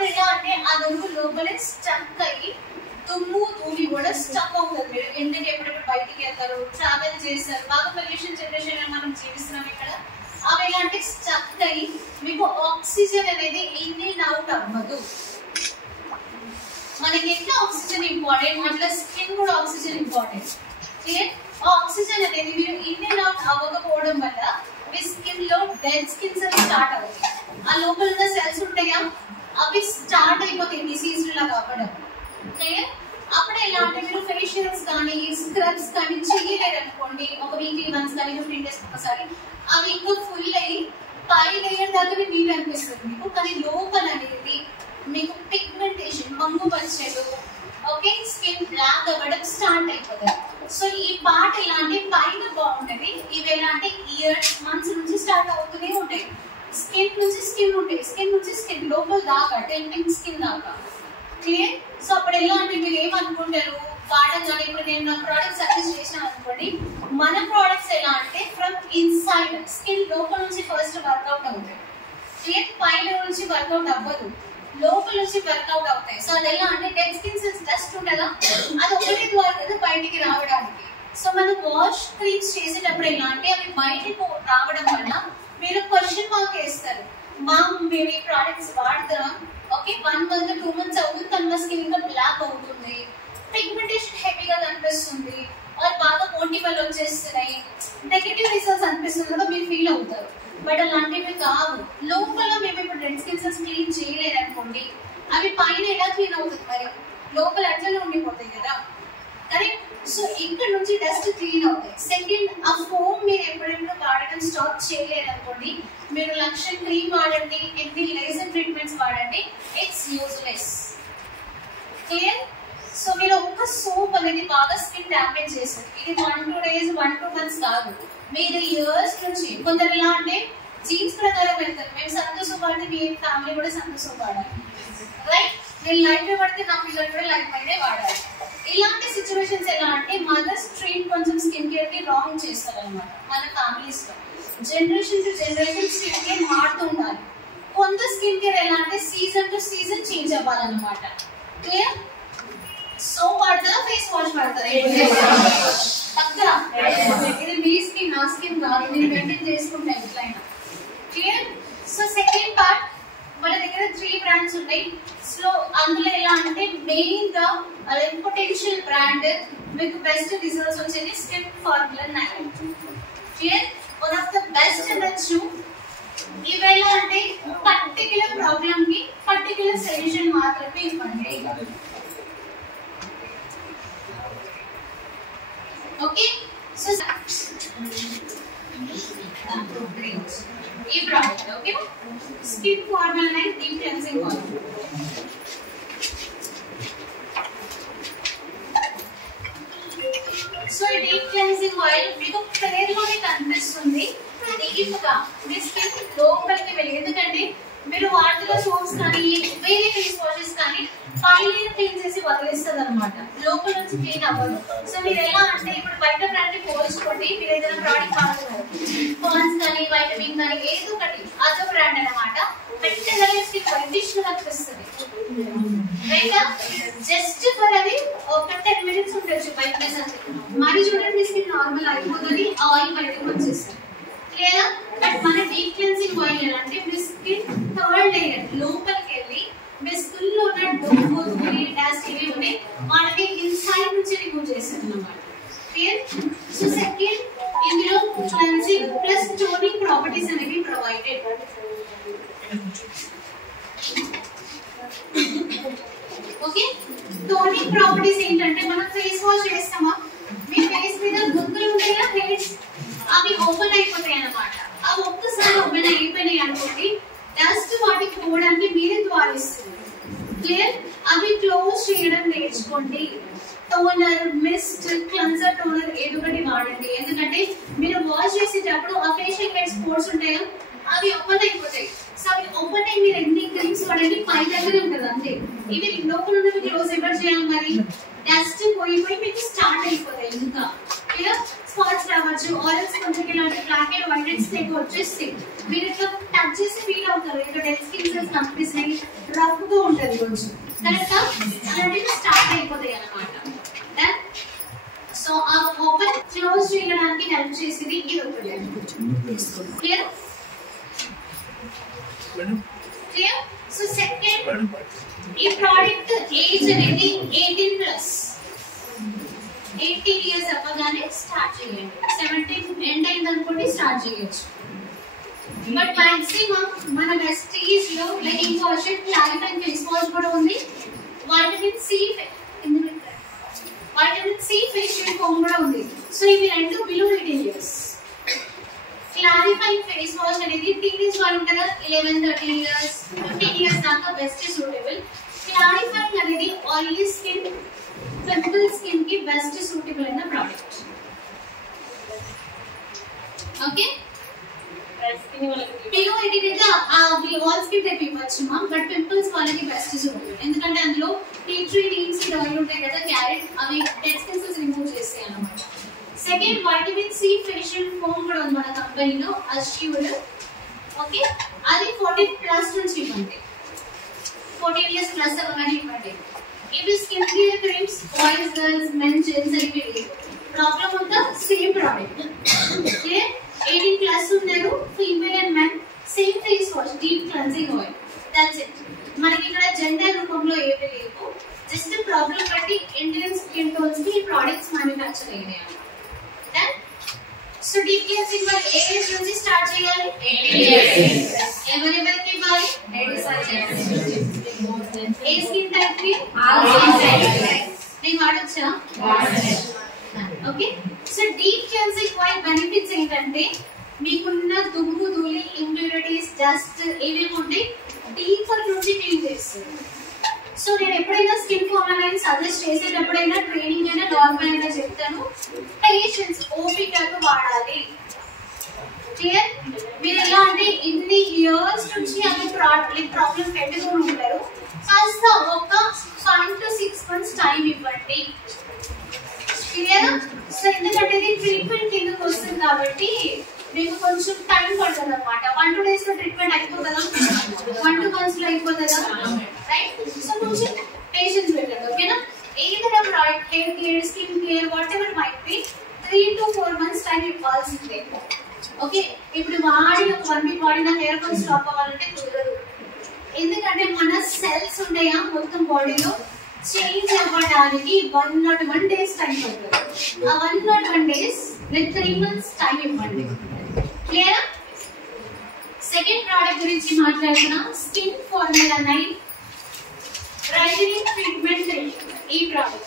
అప్పుడు ఎలా అంటే ఆ నురుగు లోపలే స్టక్ అయ్యి దుమ్ము ధూళి కూడా స్టక్ అవుతుంది. మీరు ఎందుకు ఎప్పుడెప్పుడు బయటికి వెళ్తారు, ట్రావెల్ చేస్తారు, బాగా పొల్యూషన్ జనరేషన్ మనం జీవిస్తున్నాం ఇక్కడ. అవి ఎలాంటి స్టక్ అయ్యి మీకు ఆక్సిజన్ అనేది ఇన్ అండ్ అవుట్ అవ్వదు. మనకి ఎట్లా ఆక్సిజన్ ఇంపార్టెంట్ అట్లా స్కిన్ కూడా ఆక్సిజన్ ఇంపార్టెంట్. క్లియర్? ఆక్సిజన్ అనేది మీరు ఇన్ అండ్ అవుట్ అవ్వకపోవడం వల్ల మీ స్కిన్ లో డెడ్ స్కిన్స్ అవి స్టార్ట్ అవుతాయి. ఆ లోపల ఉన్న సెల్స్ ఉంటాయా అవి స్టార్ట్ అయిపోతాయి డిసీజ్ లాగా అవ్వడం. క్లియర్? అప్పుడు ఎలా అంటే మీరు ఫేషియల్స్ కానీ స్క్రబ్స్ కానీ చేయలేరు అనుకోండి, ఒక వీక్లీ వన్స్ కానీ 15 days ఒకసారి, అవి ఇంకా ఫుల్ అయ్యి పై లేయర్ దాకా నీళ్ళు అనిపిస్తుంది మీకు. కానీ లోపల అనేది మీకు పిగ్మెంటేషన్ మంగు పచ్చలు, ఓకే, స్కిన్ బ్లాక్ అవ్వడం స్టార్ట్ అయిపోతుంది. సో ఈ పార్ట్ ఎలా అంటే పైన బాగుంటది, ఇవి ఎలా అంటే ఇయర్స్ మంత్స్ నుంచి స్టార్ట్ అవుతూనే ఉంటాయి. స్కిన్ నుంచి స్కిన్ ఉంటాయి, స్కిన్ నుంచి స్కిన్ లోపల దాకా టెంపింగ్ స్కిన్ దాకా. క్లియర్? సో అప్పుడు ఎలా అంటే మీరు ఏమనుకుంటారు వాడగానే, ఇప్పుడు నేను నా ప్రోడక్ట్ సజెస్ట్ చేసినాను అనుకోండి, మన ప్రోడక్ట్స్ ఎలా అంటే ఫ్రమ్ ఇన్సైడ్ స్కిన్ లోపల నుంచి ఫస్ట్ వర్కౌట్ అవుతాయి. క్లియర్? పైన నుంచి వర్కౌట్ అవ్వదు, లోపల నుంచి వర్కౌట్ అవుతాయి. సో అది ఎలా అంటే డెడ్ స్కిన్ సెల్స్ డస్ట్ ఉంటుందా అది ఒకటి ద్వారా బయటికి రావడానికి. సో మనం వాష్ క్రీమ్స్ చేసేటప్పుడు ఎలా అంటే అవి బయటకు రావడం వల్ల మీరు క్వశ్చన్ మార్క్ వేస్తారు, మేము ఈ ప్రోడక్ట్స్ వాడతాం, ఓకే 1 month 2 months అవుతుంది తన స్కిన్ ఇంకా బ్లాక్ అవుతుంది, పిగ్మెంటేషన్ హెవీగా కనిపిస్తుంది, అది బాగా మోటివల్ వచ్చేస్తున్నాయి, నెగటివ్ రిజల్ట్స్ అనిపిస్తుంది కదా మీరు ఫీల్ అవుతారు. బట్ అలాంటివి కావు. లోపల మేము ఇప్పుడు డెడ్ స్కిన్ సెల్స్ క్లీన్ చేయలేదు అనుకోండి, అవి పైన ఎలా క్లీన్ అవుతుంది మరి, లోపల అట్లనే ఉండిపోతాయి కదా. కరెక్ట్? సో ఇక్కడ నుంచి డస్ట్ క్లీన్ అవుతాయి. సెకండ్, ఆ ఫోమ్ మీరు ఎప్పుడెప్పుడు వాడటం స్టాప్ చేయలేదు అనుకోండి, మీరు లక్ష క్రీమ్ వాడండి, ఎన్ని లేజర్ ట్రీట్మెంట్స్ వాడండి, ఇట్స్ యూజ్లెస్. క్లియర్? సో మీరు ఒక్క సోప్ అనేది బాగా స్కిన్ డ్యామేజ్ చేస్తుంది. ఇది 1-2 days 1-2 months కాదు, మీరు ఇయర్స్ నుంచి. కొందరు ఎలా అంటే జీన్స్ ప్రకారం వెళ్తారు, మేము సంతోషం వాడితే మీ ఫ్యామిలీ కూడా సంతోషం వాడాలి, రైట్? నేను లైఫ్ పడితే నా పిల్లలు కూడా లైఫ్ అయితే వాడాలి. ఇలాంటి సిచ్యువేషన్స్ ఎలా అంటే మదర్స్ ట్రీట్ కొంచెం స్కిన్ కేర్ ని రాంగ్ చేస్తారు అనమాట. మన ఫ్యామిలీస్ లో generation to generation skin care మారుతూ ఉండాలి. కొంత స్కిన్ కేర్ ఎలా అంటే సీజన్ టు సీజన్ చేంజ్ అవ్వాలన్నమాట. క్లియర్? సోప్ వాడతారా, ఫేస్ వాష్ వాడతారా? తగ్గరా? ఇది మీ స్కిన్ నా స్కిన్ కాదు, నేను మెయింటైన్ చేసుకుంటా ఎట్లయినా. క్లియర్? సో సెకండ్ పార్ట్ మన దగ్గర 3 brands ఉన్నాయి. సో అందులో ఎలా అంటే మెయిన్ గా పొటెన్షియల్ బ్రాండ్ మీకు బెస్ట్ రిజల్ట్స్ వచ్చేది skin formula 9. Clear? One of the best అనొచ్చు. ఇవేలా అంటే పర్టికులర్ ప్రాబ్లమ్ కి పర్టికులర్ సొల్యూషన్ మాత్రమే ఇవ్వండి. ఓకే? సో ఈ product okay skin formula 9 deep cleansing oil. So ఈ డీప్ క్లెన్సింగ్ ఆయిల్ మీకు పేరులోనే కనిపిస్తుంది, డీప్ గా మీ స్కిన్ లోపలికి వెళ్ళి. ఎందుకంటే మీరు వాటిలో సోప్స్ కానీ వేరే ఫేస్ వాషెస్ కానీ పైన క్లీన్ చేసి వదిలేస్తుంది అనమాట, లోపల నుంచి క్లీన్ అవ్వదు. సో మీరు ఎలా అంటే ఇప్పుడు బయట బ్రాండ్ పోల్చుకోండి, మీరు ఏదైనా ప్రోడక్ట్ వాడుతున్నారు, పాన్స్ కానీ వైటమిన్ కానీ ఏదో ఒకటి అదో బ్రాండ్ అనమాట, పెట్టగా స్కిన్ వైటిష్ గా కనిపిస్తుంది. జస్ట్ ఫర్ అది ఒక 10 minutes ఉండొచ్చు వైట్నెస్ అంతే, మరి చూడండి స్కిన్ నార్మల్ అయిపోతుంది, ఆయిల్ బయటకు వచ్చేస్తుంది. క్లియరా? బట్ మన డీప్ క్లెన్సింగ్ ఆయిల్ ఎలా అంటే మీ స్కిన్ థర్డ్ లేయర్ లోపలికి వెళ్ళి మీ స్కిన్ లో ఉన్న డొంగు ధూళి డస్ట్ ఇవి ఉన్నాయి మనకి ఇన్సైడ్ నుంచి రిమూవ్ చేస్తుంది అన్నమాట. క్లియర్? సో సెకండ్, ఇందులో క్లెన్సింగ్ ప్లస్ టోనింగ్ ప్రాపర్టీస్ అనేవి ప్రొవైడెడ్. ఓకే? టోనింగ్ ప్రాపర్టీస్ ఏంటంటే మనం ఫేస్ వాష్ చేస్తామా, మీ ఫేస్ మీద గుర్తులు ఉంటాయా, హెయిర్స్ అవి ఓపెన్ అయిపోతాయి అన్నమాట. అవి ఒక్కసారి ఓపెన్ అయిపోయినాయి అనుకోండి, డస్ట్ వాటికి పోవడానికి మీరే ద్వారిస్తుంది. క్లియర్? అవి క్లోజ్ చేయడం నేర్చుకోండి. టోనర్, మిస్ట్, క్లెన్సర్, టోనర్ ఏదో ఒకటి వాడండి. ఎందుకంటే మీరు వాష్ చేసేటప్పుడు ఆ ఫేషియల్ హెయిర్ స్పోర్ట్స్ ఉంటాయా అవి ఓపెన్ అయిపోతాయి. సో అవి ఓపెన్ అయ్యి మీరు ఎన్ని క్రీమ్స్ వాడండి పై దగ్గర ఉంటుంది అంతే. ఇవి లోపల ఉన్నవి క్లోజ్ ఎవరు చేయాలి మరి, డస్ట్ పోయి మీకు స్టార్ట్ అయిపోతాయి. ఇంకా స్పాట్స్ రావచ్చు, ఆరెంజ్ కొంచెం ఇలాంటి బ్లాక్ అండ్ వైట్ హెడ్స్ వచ్చేస్తాయి. మీరు ఇట్లా టచ్ చేసి ఫీల్ అవుతారు ఇక్కడ డెడ్ స్కిన్ సెల్స్ కనిపిస్తాయి రఫ్ గా ఉంటది కొంచెం కరెక్టా అలాంటివి స్టార్ట్ అయిపోతాయి అన్నమాట దెన్ సో ఆ ఓపెన్ క్లోజ్ చేయడానికి హెల్ప్ చేసేది ఇది ఒకటి క్లియర్ క్లియర్ సో సెకండ్ ఈ ప్రోడక్ట్ ఏజ్ అనేది 18 ఇయర్స్ అవ్వగానే స్టార్ట్ చేయండి 17 ఎండ్ అయింది అనుకోండి స్టార్ట్ చేయొచ్చు బట్ మాక్సిమం మన వెస్టీజ్ లో లైక్ ఇంకో వర్షన్ క్లారిఫైయింగ్ ఫేస్ వాష్ కూడా ఉంది వైటమిన్ సి ఫేషియల్ ఫోమ్ కూడా ఉంది సో ఇవి రెండు below 18 years clarifying face wash అనేది టీనేజ్ వాళ్ళు ఉంటారా 11-13 ఇయర్స్ 15 ఇయర్స్ దాకా బెస్ట్ సూటబుల్ క్లారిఫైయింగ్ అనేది ఆయిలీ స్కిన్ పింపుల్ స్కిన్ కి బెస్ట్ సూటబుల్ అయిన ప్రోడక్ట్ ఓకే బిలో 18 అయితే ఆల్ స్కిన్ టైప్ ఇవ్వచ్చు బట్ పింపుల్స్ వాళ్ళకి బెస్ట్ సూటబుల్ ఎందుకంటే అందులో tea tree neem seed oil ఉంటాయి కదా క్యారెట్ అవి డెడ్ స్కిన్స్ రిమూవ్ చేస్తాయి అన్నమాట second vitamin C facial foam కూడా ఉంది మన కంపెనీలో అష్యూర్ ఓకే అది 14+ నుంచి ఇవ్వండి 14 ఇయర్స్ ప్లస్ అవ్వగానే ఇవ్వండి ఇవి skin care creams boys girls men gents అని లేదు ప్రాబ్లం అంతా సేమ్ ప్రోడక్ట్ క్లియర్ 18+ ఉన్నారు female and men same face wash deep cleansing oil that's it మనకి ఇక్కడ జెండర్ రూపంలో ఏమీ లేవు జస్ట్ ప్రాబ్లం బట్టి ఇండియన్ స్కిన్ టోన్స్ కి ఈ ప్రొడక్ట్స్ మ్యానుఫ్యాక్చర్ అయ్యాయి దెన్ సో డీప్ క్లెన్సింగ్ వల్ల ఏ ఏజ్ నుంచి స్టార్ట్ చేయాలి 18 ఇయర్స్ ఎవరెవరికి ఇవ్వాలి ఏ స్కిన్ టైప్ కి నేను వాడొచ్చా ఓకే సో డీప్ క్లెన్సింగ్ వల్ల బెనిఫిట్స్ ఏంటంటే మీకున్న దుమ్ము ధూళి ఇంప్యూరిటీస్ డస్ట్ ఏమేమి ఉంటాయి డీపర్ నుంచి క్లీన్ చేస్తుంది సో నేను ఎప్పుడైనా స్కిన్ ఫార్ములా సజెస్ట్ చేసేటప్పుడైనా ట్రైనింగ్ అయినా నార్మల్ అయినా చెప్తాను పేషెన్స్ ఓపికతో వాడాలి క్లియర్ మీరు ఎలా అంటే ఇన్ని ఇయర్స్ నుంచి అది ప్రాబ్లం పెట్టుకొని ఉంటారు కాస్త ఒక 5 to 6 months టైం ఇవ్వండి క్లియర్ సో ఎందుకంటే ఇది ట్రీట్మెంట్ కిందకు వస్తుంది కాబట్టి మీకు కొంచెం టైం పడుతుంది అనమాట 1-2 days లో ట్రీట్మెంట్ అయిపోతుందా 1-2 months లో అయిపోతుందా రైట్ సో కొంచెం పేషెన్స్ పెట్టండి ఓకేనా ఏదైనా product hair care skin care what ever might be 3 to 4 months time ఇవ్వాల్సిందే ఓకే ఇప్పుడు వాడిన 1 week వాడిన హెయిర్ ఫాల్ స్టాప్ అవ్వాలంటే కుదరదు ఎందుకంటే మన సెల్స్ ఉన్నాయా మొత్తం బాడీలో చేంజ్ అవ్వడానికి 101 days టైం పడుతుంది ఆ 101 days విత్ 3 months టైం ఇవ్వండి క్లియర్ సెకండ్ ప్రోడక్ట్ గురించి మాట్లాడుతున్నా స్కిన్ ఫార్ములా 9 బ్రైటనింగ్ ట్రీట్మెంట్ ఈ ప్రోడక్ట్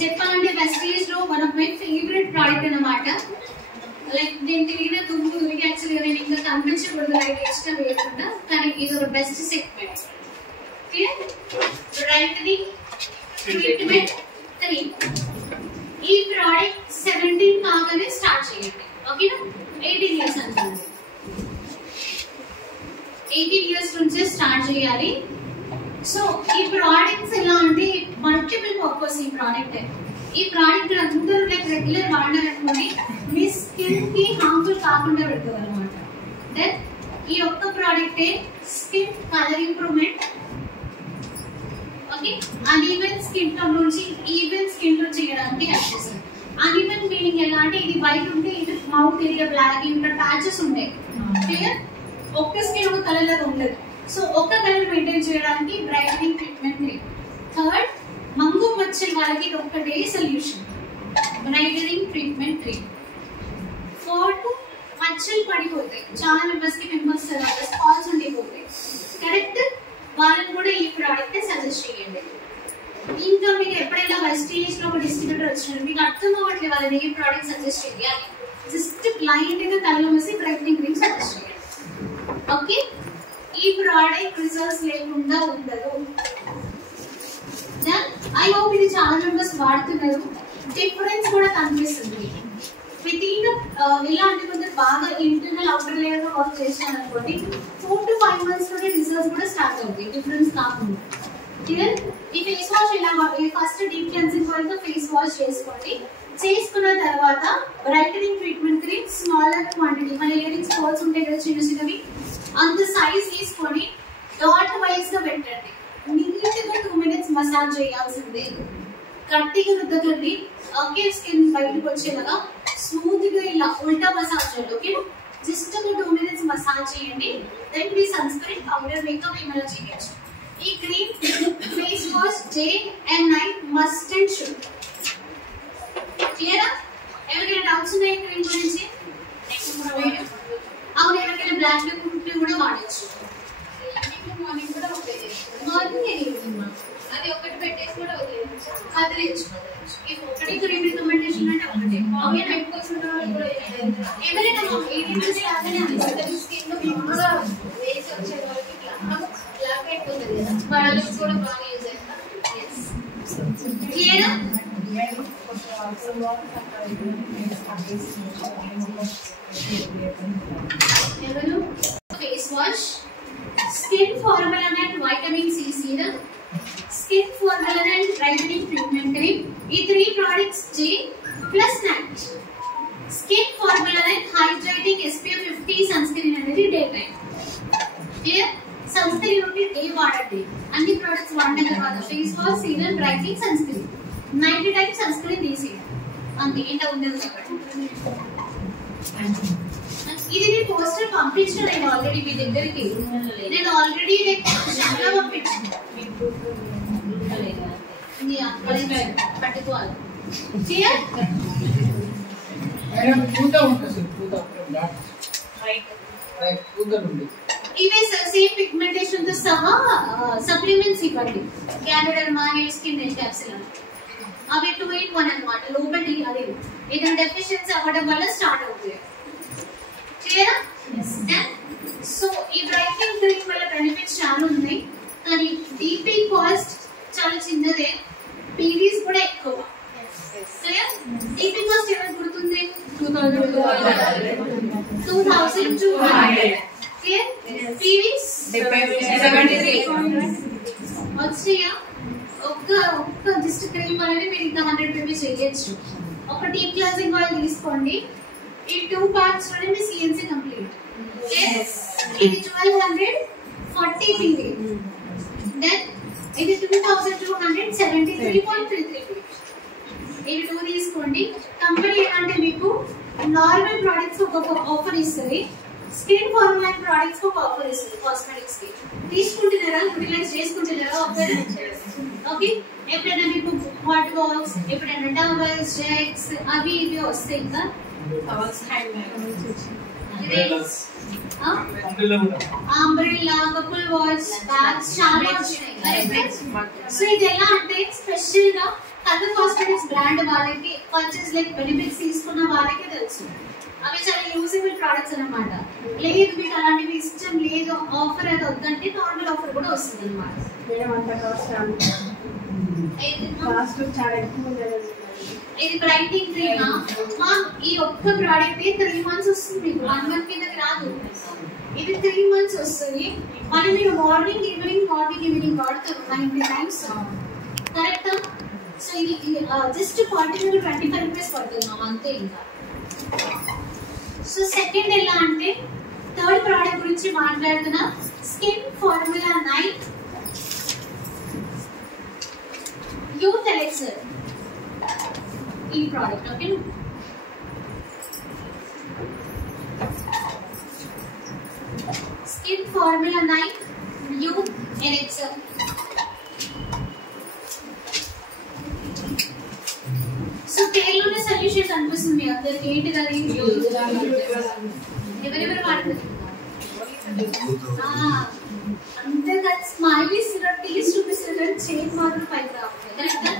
చెప్పాలంటే వెస్టీజ్ లో one of my favourite product అన్నమాట లైక్ నేను తిరిగిన దుమ్ము దురికి యాక్చువల్గా నేను ఇంకా కనిపించకూడదు లైక్ ఎక్స్ట్రా వేయకుండా కానీ ఇది ఒక best segment clear brightening treatment 3 ఈ ప్రోడక్ట్ 17 కాగానే స్టార్ట్ చేయండి ఓకేనా 18 ఇయర్స్ అనుకోండి 18 ఇయర్స్ నుంచే స్టార్ట్ చేయాలి సో ఈ ప్రోడక్ట్స్ ఎలా అంటే మల్టిపుల్ పర్పస్ ఈ ప్రోడక్ట్ అందరూ లైక్ రెగ్యులర్ వాడాలనుకోండి మీ స్కిన్ కి హార్మ్ఫుల్ కాకుండా పెడుతుంది అనమాట దెన్ ఈ ఒక్క ప్రోడక్టే skin colour improvement okay uneven skin tone నుంచి ఈవెన్ స్కిన్ టోన్ చేయడానికి హెల్ప్ చేస్తుంది అన్ఈవెన్ మీనింగ్ ఎలా అంటే ఇది వైట్ ఉంటే ఇది మౌత్ ఏరియా బ్లాక్ ఇక్కడ ప్యాచెస్ ఉంటాయి క్లియర్ ఒక్క స్కిన్ ఒక కలర్ లాగా ఉండదు సో ఒక కలర్ మెయింటైన్ చేయడానికి బ్రైటనింగ్ ట్రీట్మెంట్ 3 థర్డ్ మంగు మచ్చల వాళ్ళకి ఇది ఒక day solution brightening treatment 3 fourth మచ్చలు పడిపోతాయి చాలా మెంబర్స్ కి పింపుల్స్ స్పాట్స్ ఉండిపోతాయి కరెక్ట్ వాళ్ళని కూడా ఈ ప్రోడక్ట్ సజెస్ట్ చేయండి ఇంకా మీకు ఎప్పుడైనా వెస్టీజ్ లో ఒక డిస్ట్రిబ్యూటర్ వచ్చినారు మీకు అర్థం అవ్వట్లేదు వాళ్ళని ఏ ప్రోడక్ట్ సజెస్ట్ చేయాలి జస్ట్ బ్లైండ్ గా తలలో వేసి బ్రైటనింగ్ క్రీమ్ సజెస్ట్ చేయండి ఓకే ఈ ప్రోడక్ట్ రిజల్ట్స్ లేకుండా ఉండదు ఐ హోప్ ఇది చాలా మెంబర్స్ వాడుతున్నారు డిఫరెన్స్ కూడా కనిపిస్తుంది విత్ ఇన్ ఇలాంటి కొంచెం బాగా ఇంటర్నల్ అవుటర్ లేయర్ గా వర్క్ చేశాను అనుకోండి 4 to 5 months లోనే రిజల్ట్స్ కూడా స్టార్ట్ అవుతాయి డిఫరెన్స్ కాకుండా క్లియర్ ఈ ఫేస్ వాష్ ఇలా ఫస్ట్ డీప్ క్లెన్సింగ్ వరకు ఫేస్ వాష్ చేసుకోండి చేసుకున్న తర్వాత brightening treatment cream smaller quantity, మన ఇయరింగ్స్ హోల్స్ ఉంటాయి కదా చిన్న చిన్నవి, అంత సైజ్ తీసుకొని డాట్ వైజ్ గా పెట్టండి. నీట్ గా 2 minutes మసాజ్ చేయాల్సిందే, గట్టిగా రుద్దకండి. ఓకే, స్కిన్ బయటకు వచ్చేలాగా స్మూత్ గా ఇలా ఉల్టా మసాజ్ చేయండి. ఓకే, జస్ట్ ఒక 2 minutes మసాజ్ చేయండి. దెన్ మీ సన్ స్క్రీన్, పౌడర్, మేకప్ ఏమైనా చేయొచ్చు. ఈ cream face wash day and night must and should. క్లియరా? ఎవరికైనా డౌట్స్ ఉన్నాయి క్రీమ్ గురించి? అవును, ఎవరికైనా బ్లాక్ టీ కూడా వాడచ్చు. మార్నింగ్ కూడా మార్నింగ్ అది ఒకటి పెట్టేసి కూడా వదిలేయచ్చు. వదిలేయచ్చు. ఒకటి క్రీమ్ రికమెండేషన్ అంటే ఒకటి. ఓకే, ఎవరైనా స్కిన్ కూడా వేసి వచ్చే వాళ్ళకి బ్లాక్ అయిపోతుంది కదా, వాళ్ళకి కూడా బాగా యూజ్ అవుతుంది. క్లియరా? ఎవరు face wash, skin formula and vitamin C serum, skin formula and brightening treatment cream, ఈ 3 products J plus night. Skin formula and hydrating SPF 50 sunscreen అనేది day time. Clear? Sunscreen ఉంటే day వాడండి. అన్ని products వాడిన తర్వాత face wash, serum, brightening, sunscreen, night time sunscreen తీసేయండి. అంతే, ఏంటో ఉండదు కాబట్టి. ఇది నేను పోస్టర్ పంపించిన, నేను ఆల్రెడీ మీ దగ్గరికి, నేను ఆల్రెడీ పంపించాను. పట్టుకోవాలి. క్లియర్? ఇవే సేమ్ పిగ్మెంటేషన్ తో సహా సప్లిమెంట్స్ ఇవ్వండి. క్యానోడర్మా హెయిర్ స్కిన్ హెయిర్ క్యాప్సిల్ అవి 2 in 1 అన్నమాట. లోపలి అదే ఏదైనా డెఫిషియన్సీ అవ్వడం వల్ల స్టార్ట్ అవుతుంది. క్లియరా? సో ఈ బ్రైట్నింగ్ క్రీమ్ వల్ల బెనిఫిట్స్ చాలా ఉన్నాయి, కానీ డీపీ కాస్ట్ చాలా చిన్నదే, పీవీస్ కూడా ఎక్కువ. క్లియర్? డీపీ కాస్ట్ ఎవరికి గుర్తుంది? 2200. క్లియర్? పీవీస్ 73 వచ్చాయా? ఒక్క జస్ట్ క్రీమ్ అనేది మీరు ఇంకా 100 రూపీస్ చేయొచ్చు. ఒక డీప్ క్లెన్సింగ్ ఆయిల్ తీసుకోండి, ఈ 2 parts లోనే మీ సిఎన్సీ కంప్లీట్. ఇది 1240 పీవీ, దెన్ ఇది 2273.33 పీవీ. ఇది 2 తీసుకోండి. కంపెనీ ఏంటంటే మీకు నార్మల్ ప్రొడక్ట్స్ ఒక ఆఫర్ ఇస్తుంది, స్కిన్ ఫార్ములా ప్రొడక్ట్స్ ఒక ఆఫర్ ఇస్తుంది. కాస్మెటిక్స్ కి తీసుకుంటున్నారా, యూటిలైజ్ చేసుకుంటున్నారా? ఓకే, ఎప్పుడైనా మీకు హాట్ బాక్స్, ఎప్పుడైనా టవల్స్, జెక్స్ అవి ఇవి వస్తాయి. ఇంకా అంబ్రెల్లా, కపుల్ వాచ్, బ్యాగ్స్ చాలా వచ్చినాయి. సో ఇది ఎలా అంటే స్పెషల్ గా కలర్ కాస్మెటిక్స్ బ్రాండ్ వాళ్ళకి పర్చేస్ లైక్ బెనిఫిట్స్ తీసుకున్న వాళ్ళకి తెలుసు. అవి చాలా యూజబుల్ ప్రొడక్ట్స్ అన్నమాట. లేదు మీకు అలాంటివి ఇష్టం లేదు, ఆఫర్ అది వద్దంటే నార్మల్ ఆఫర్ కూడా వస్తుంది అన్నమాట. ఇది బ్రైట్నింగ్ క్రీమ్. ఈ ఒక్క ప్రోడక్ట్ 3 months వస్తుంది, మీకు 1 month కిందకి రాదు. ఇది 3 months వస్తుంది. మనం మీరు మార్నింగ్ ఈవినింగ్ వాడతారు 90 times. కరెక్టా? సో ఇది జస్ట్ 25 రూపీస్ పడుతున్నాం అంతే. ఇంకా సో సెకండ్ ఎలా అంటే థర్డ్ ప్రోడక్ట్ గురించి మాట్లాడుతున్నా, స్కిన్ ఫార్ములా 9 యూత్ ఎలెక్సర్. ఈ product okay, skin formula 9 youth elixir. So పేర్లోనే సొల్యూషన్ కనిపిస్తుంది మీ అందరికి. ఏంటి అది? ఎవరెవరు వాడుతున్నారు? అంటే దట్ స్మైలీస్ టేస్ట్ చూపిస్తారు, చేంజ్ మాత్రం పైకి రావాలి. కరెక్టా?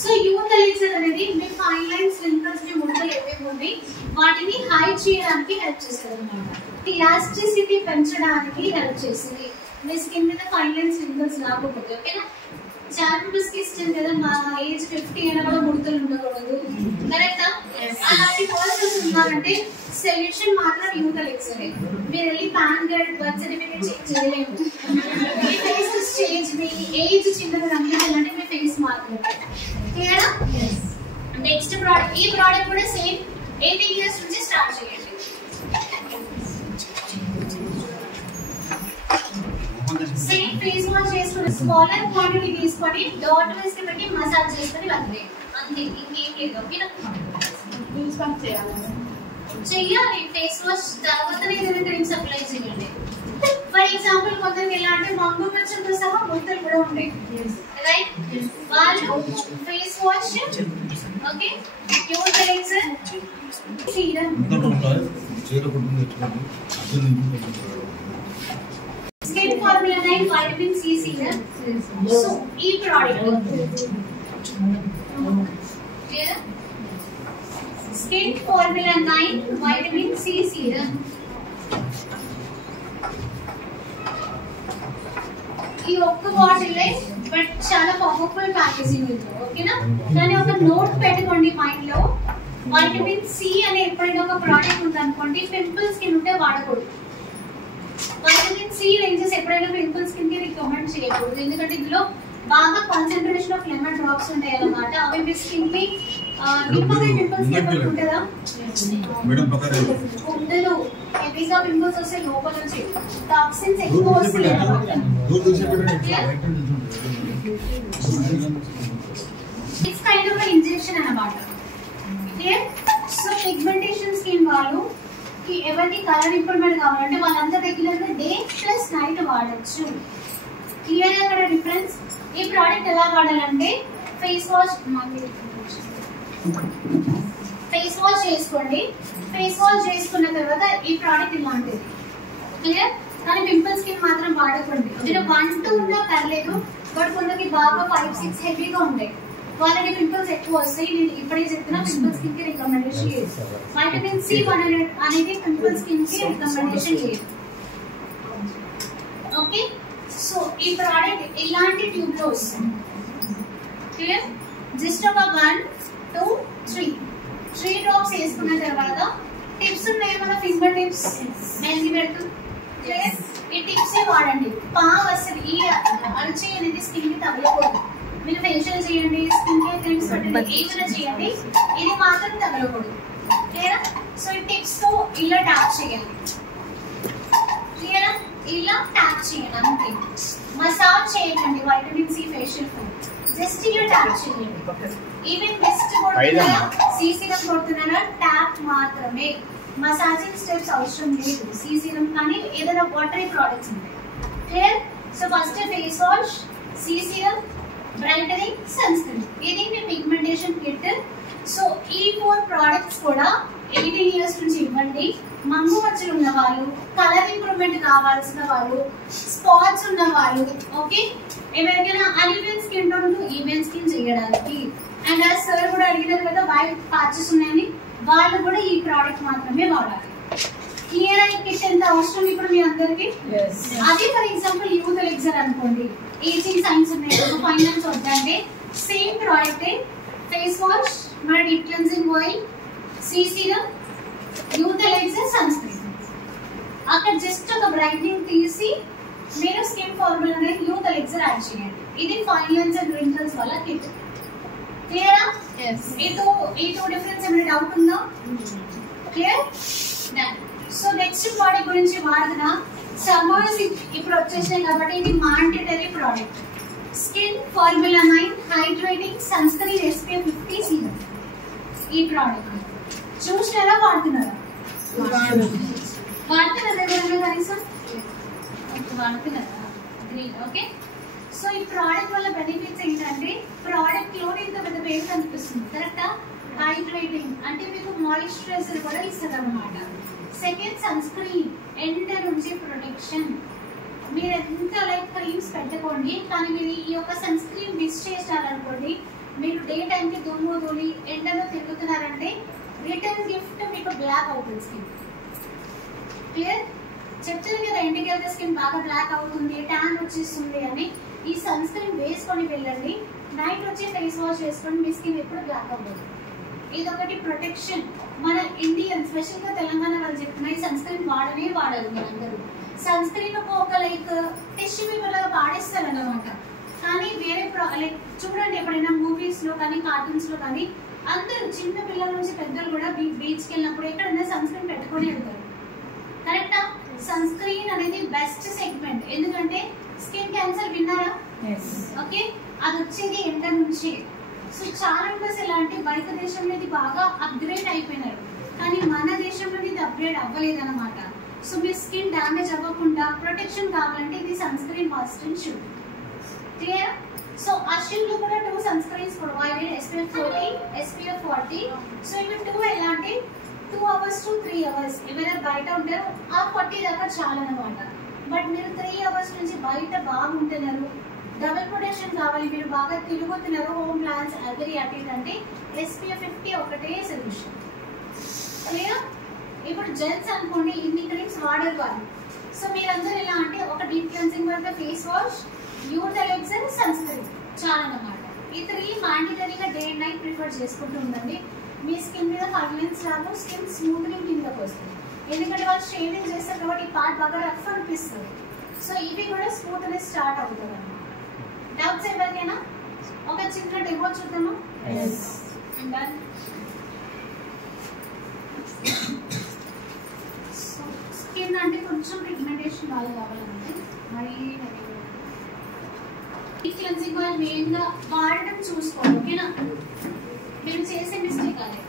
సో యూత్ ఎలెక్సర్ అనేది మీ ఫైన్ లైన్స్, రింకిల్స్, మీ ముడతలు ఏవేవి ఉన్నాయి వాటిని హైడ్ చేయడానికి హెల్ప్ చేస్తుంది అన్నమాట. ఎలాస్టిసిటీ పెంచడానికి హెల్ప్ చేస్తుంది. మీ స్కిన్ మీద ఫైన్ లైన్స్, రింకిల్స్ రాకపోతే. ఓకేనా? చాలా మెంబర్స్ కి ఇష్టం కదా, మా ఏజ్ 50 అయినా కూడా ముడతలు ఉండకూడదు. కరెక్టా? అలాంటి పర్సన్స్ ఉన్నారంటే సొల్యూషన్ మాత్రం యూత్ ఎలెక్సర్. మీరు వెళ్ళి pan card, birth certificate change చేయలేము. మీ ఫేస్ చేంజ్, మీ ఏజ్ చిన్నది రంగులంటే మీ ఫేస్ మాత్రమే. క్లియరా? నెక్స్ట్ ప్రోడక్ట్, ఈ ప్రోడక్ట్ కూడా సేమ్ 18 years నుంచి స్టార్ట్ చేయండి. సేమ్ ఫేస్ వాష్ చేసుకుని స్మాలర్ క్వాంటిటీ తీసుకొని డాట్ వేస్ కి పెట్టి మసాజ్ చేసుకొని వదిలేయండి అంతే, ఇంకేం లేదు. చెయ్యాలి ఫేస్ వాష్ తర్వాతనే ఏదైనా క్రీమ్స్ అప్లై చేయండి. ఫర్ ఎగ్జాంపుల్ కొందరికి ఎలా అంటే మంగు మచ్చలతో సహా ముడతలు కూడా ఉంటాయి, రైట్? వాళ్ళు face wash okay utiliser serum skin formula 9 vitamin C serum. So ఈ product skin formula 9 vitamin C serum. ఈ ఒక్క బాటిల్ బట్ చాలా పవర్ఫుల్ ప్యాకేజింగ్ ఉంది, ఓకేనా? కానీ ఒక నోట్ పెట్టుకోండి మైండ్ లో, వైటమిన్ సి అనే ఎప్పుడైనా ఒక ప్రోడక్ట్ ఉంది అనుకోండి, పింపుల్ స్కిన్ ఉంటే వాడకూడదు. వైటమిన్ సి రేంజెస్ ఎప్పుడైనా పింపుల్ స్కిన్ కి రికమెండ్ చేయకూడదు, ఎందుకంటే ఇందులో బాగా కాన్సన్ట్రేషన్ ఆఫ్ లెమన్ డ్రాప్స్ ఉంటాయి అన్నమాట. అవి మీ స్కిన్ కి నింపకాయ పింపుల్స్ ఉంటుందా? ఉండదు. హెవీగా పింపుల్స్ వస్తే లోపల నుంచి టాక్సిన్స్ ఎక్కువ వస్తాయి అన్నమాట. ఇట్స్ కైండ్ ఆఫ్ ఇంజెక్షన్ అన్నమాట. క్లియర్? సో పిగ్మెంటేషన్ స్కిన్ వాళ్ళు ఎవరికి కలర్ ఇంప్రూవ్మెంట్ కావాలంటే వాళ్ళంతా రెగ్యులర్ గా డే ప్లస్ నైట్ వాడచ్చు. క్లియర్ అక్కడ డిఫరెన్స్. ఈ ప్రోడక్ట్ ఎలా వాడాలంటే ఫేస్ వాష్ చేసుకోండి. ఫేస్ వాష్ చేసుకున్న తర్వాత ఈ ప్రోడక్ట్ ఇలాంటిది, క్లియర్? కానీ పింపుల్ స్కిన్ మాత్రం వాడకండి. మీరు 1-2 ఉన్నా పర్లేదు, బట్ కొందరికి బాగా 5-6 హెవీగా ఉంటాయి, వాళ్ళకి పింపుల్స్ ఎక్కువ వస్తాయి. నేను ఇప్పుడే చెప్తున్నా పింపుల్ స్కిన్ కి రికమెండేషన్ లేదు. వైటమిన్ సి అనేది పింపుల్ స్కిన్ కి రికమెండేషన్ లేదు, ఓకే? సో ఈ ప్రోడక్ట్ ఇలాంటి ట్యూబ్ లో వస్తుంది, క్లియర్? జస్ట్ ఒక 1, 2, 3 డ్రాప్స్ వేసుకున్న తర్వాత టిప్స్ ఉన్నాయి మన ఫింగర్ టిప్స్ మెల్లి పెడుతూ, క్లియర్? ఈ టిప్స్ వాడండి. పావు అసలు ఈ అరచి అనేది స్కిన్ కి తగలకూడదు. మీరు ఫేషియల్ చేయండి, స్కిన్ కేర్ క్రీమ్స్ పెట్టండి, ఏమైనా చేయండి, ఇది మాత్రం తగలకూడదు, క్లియర్? సో ఈ టిప్స్ తో ఇలా ట్యాప్ చేయాలి, క్లియర్? ఇలా ట్యాప్ చేయండి అంతే. మసాజ్ చేయకండి vitamin C facial foam, just ఇలా ట్యాప్ చేయండి. ఈవెన్ బెస్ట్ కొడుతున్నారా, సి సీరం కొడుతున్నారా, ట్యాప్ మాత్రమే. మసాజింగ్ స్టెప్స్ అవసరం లేదు. సి సీరం కానీ ఏదైనా వాటరీ ప్రోడక్ట్స్ ఉంటాయి, clear? So first face wash, C serum, brightening, sunscreen, ఇది మీ పిగ్మెంటేషన్ కిట్. సో ఈ 4 ప్రోడక్ట్స్ కూడా 18 years నుంచి ఇవ్వండి. మంగు మచ్చలు ఉన్న వాళ్ళు, కలర్ ఇంప్రూవ్మెంట్ కావాల్సిన వాళ్ళు, స్పాట్స్ ఉన్న వాళ్ళు, ఓకే? ఎవరికైనా uneven skin tone to even skin చేయడానికి, అండ్ ఆ సార్ కూడా అడిగినారు కదా వైట్ ప్యాచెస్ ఉన్నాయని, వాళ్ళు కూడా ఈ ప్రోడక్ట్ మాత్రమే వాడాలి. క్లియర్ అయ్యే కిట్ ఎంత అవసరం ఇప్పుడు మీ అందరికి. అదే ఫర్ ఎగ్జాంపుల్ యూత్ ఎలెక్సర్ అనుకోండి, ఏజింగ్ సైన్స్ ఉన్నాయి, ఫైనాన్స్ వద్దంటే సేమ్ ప్రోడక్ట్, ఫేస్ వాష్, మన deep cleansing oil, C serum, youth elixir, sunscreen. అక్కడ జస్ట్ ఒక బ్రైట్నింగ్ తీసి మీరు స్కిన్ ఫార్ములా అనేది యూత్ ఎలెక్సర్ యాడ్ చేయండి. ఇది ఫైన్ లైన్స్ అండ్ రింకిల్స్ వల్ల కిట్. క్లియరా? ఈ టూ డిఫరెన్స్ ఏమైనా డౌట్ ఉందా? Clear? Done. So next product గురించి వాడుతున్నా. సమ్మర్స్ ఇప్పుడు వచ్చేసినాయి కాబట్టి ఇది mandatory product. Skin formula 9 hydrating sunscreen SPF 50 serum. ఈ ప్రోడక్ట్ చూసినారా, వాడుతున్నారా? వాడుతున్నారా కనీసం? వాడుతున్నారా? Green, okay? సో ఈ ప్రోడక్ట్ వల్ల బెనిఫిట్స్ ఏంటంటే ప్రోడక్ట్ లోనే ఇంత పెద్ద పేరు కనిపిస్తుంది, కరెక్టా? హైడ్రేటింగ్ అంటే మీకు మాయిశ్చరైజర్ కూడా ఇస్తుంది అన్నమాట. సెకండ్ సన్ స్క్రీన్, ఎండ నుంచి ప్రొటెక్షన్. మీరు ఎంత క్రీమ్స్ పెట్టుకోండి, కానీ మీరు ఈ యొక్క సన్ స్క్రీన్ మిస్ చేశారనుకోండి, మీరు డే టైంకి దుమ్ము ధూళి ఎండలో తిరుగుతున్నారంటే రిటర్న్ గిఫ్ట్ మీకు బ్లాక్ అవుతుంది స్కిన్. క్లియర్? చెప్తాను కదా ఇంటికి వెళ్తే స్కిన్ బాగా బ్లాక్ అవుతుంది, ట్యాన్ వచ్చేస్తుంది అని. ఈ సన్ స్క్రీన్ వేసుకొని వెళ్ళండి, నైట్ వచ్చి ఫేస్ వాష్ వేసుకొని మీ స్కిన్ ఎప్పుడు బ్లాక్ అవ్వదు. ఇదొకటి ప్రొటెక్షన్. మన ఇండియన్ స్పెషల్ గా తెలంగాణ వాళ్ళు చెప్తున్నా ఈ సన్ స్క్రీన్ వాడనే వాడరు. మీరందరూ సన్ స్క్రీన్ ఒక టిష్యూ పేపర్ లాగా వాడేస్తారు అన్నమాట. కానీ వేరే చూడండి ఎప్పుడైనా మూవీస్ లో కానీ కార్టూన్స్ లో కానీ అందరూ చిన్న పిల్లల నుంచి పెద్దలు కూడా బీచ్కి వెళ్ళినప్పుడు ఎక్కడైనా సన్ స్క్రీన్ పెట్టుకొని వెళ్తారు. కరెక్టా? సన్ స్క్రీన్ అనేది బెస్ట్ సెగ్మెంట్. ఎందుకంటే స్కిన్ క్యాన్సర్ విన్నారా? ఓకే, అది వచ్చేది ఎండ నుంచి. సో చాలా మెంబర్స్ ఎలా అంటే బయట దేశంలో ఇది బాగా అప్గ్రేడ్ అయిపోయినారు, కానీ మన దేశంలో ఇది అప్గ్రేడ్ అవ్వలేదు అనమాట. సో మీ స్కిన్ డ్యామేజ్ అవ్వకుండా ప్రొటెక్షన్ కావాలంటే ఇది sunscreen must and should. Clear? So అషిల్ లో కూడా 2 sunscreens provided, SPF 40, SPF 40. So ఇవి 2 ఎలా అంటే 2 hours to 3 hours ఎవరైనా బయట ఉంటారో ఆ 40 దాకా చాలా అనమాట. బట్ మీరు 3 hours నుంచి బయట బాగుంటున్నారు, డబుల్ ప్రొటెక్షన్ కావాలి, మీరు బాగా తిరుగుతున్నారు, హోమ్ ప్లాన్స్ అగ్రి అటు అంటే SPF 50 ఒకటే సొల్యూషన్. క్లియర్? ఇప్పుడు జెల్స్ అనుకోండి, ఇన్ని క్రీమ్స్ వాడరు వాళ్ళు. సో మీరందరూ ఎలా అంటే ఒక డీప్ క్లెన్సింగ్ వరకు face wash, youth elixir, sunscreen చాలా అన్నమాట. ఈ 3 మ్యాండేటరీగా డే అండ్ నైట్ ప్రిఫర్ చేసుకుంటూ ఉండండి. మీ స్కిన్ మీద ఫైలెన్స్ రాదు, స్కిన్ స్మూత్నింగ్ కిందకి వస్తుంది. ఎందుకంటే వాళ్ళు షేవింగ్ చేస్తారు కాబట్టి ఈ పార్ట్ బాగా రఫ్ అనిపిస్తుంది. సో ఇవి కూడా స్మూత్నెస్ స్టార్ట్ అవుతుంది అన్నమాట. డౌట్స్ ఎవరికైనా? ఒక చిన్న డెమో చూద్దాము. స్కిన్ అంటే కొంచెం పిగ్మెంటేషన్ బాగా కావాలంటే మరి ఈ క్లెన్సింగ్ ఆయిల్ మెయిన్ గా వాడటం చూసుకోవాలి. ఓకేనా? మీరు చేసే మిస్టేక్ అదే.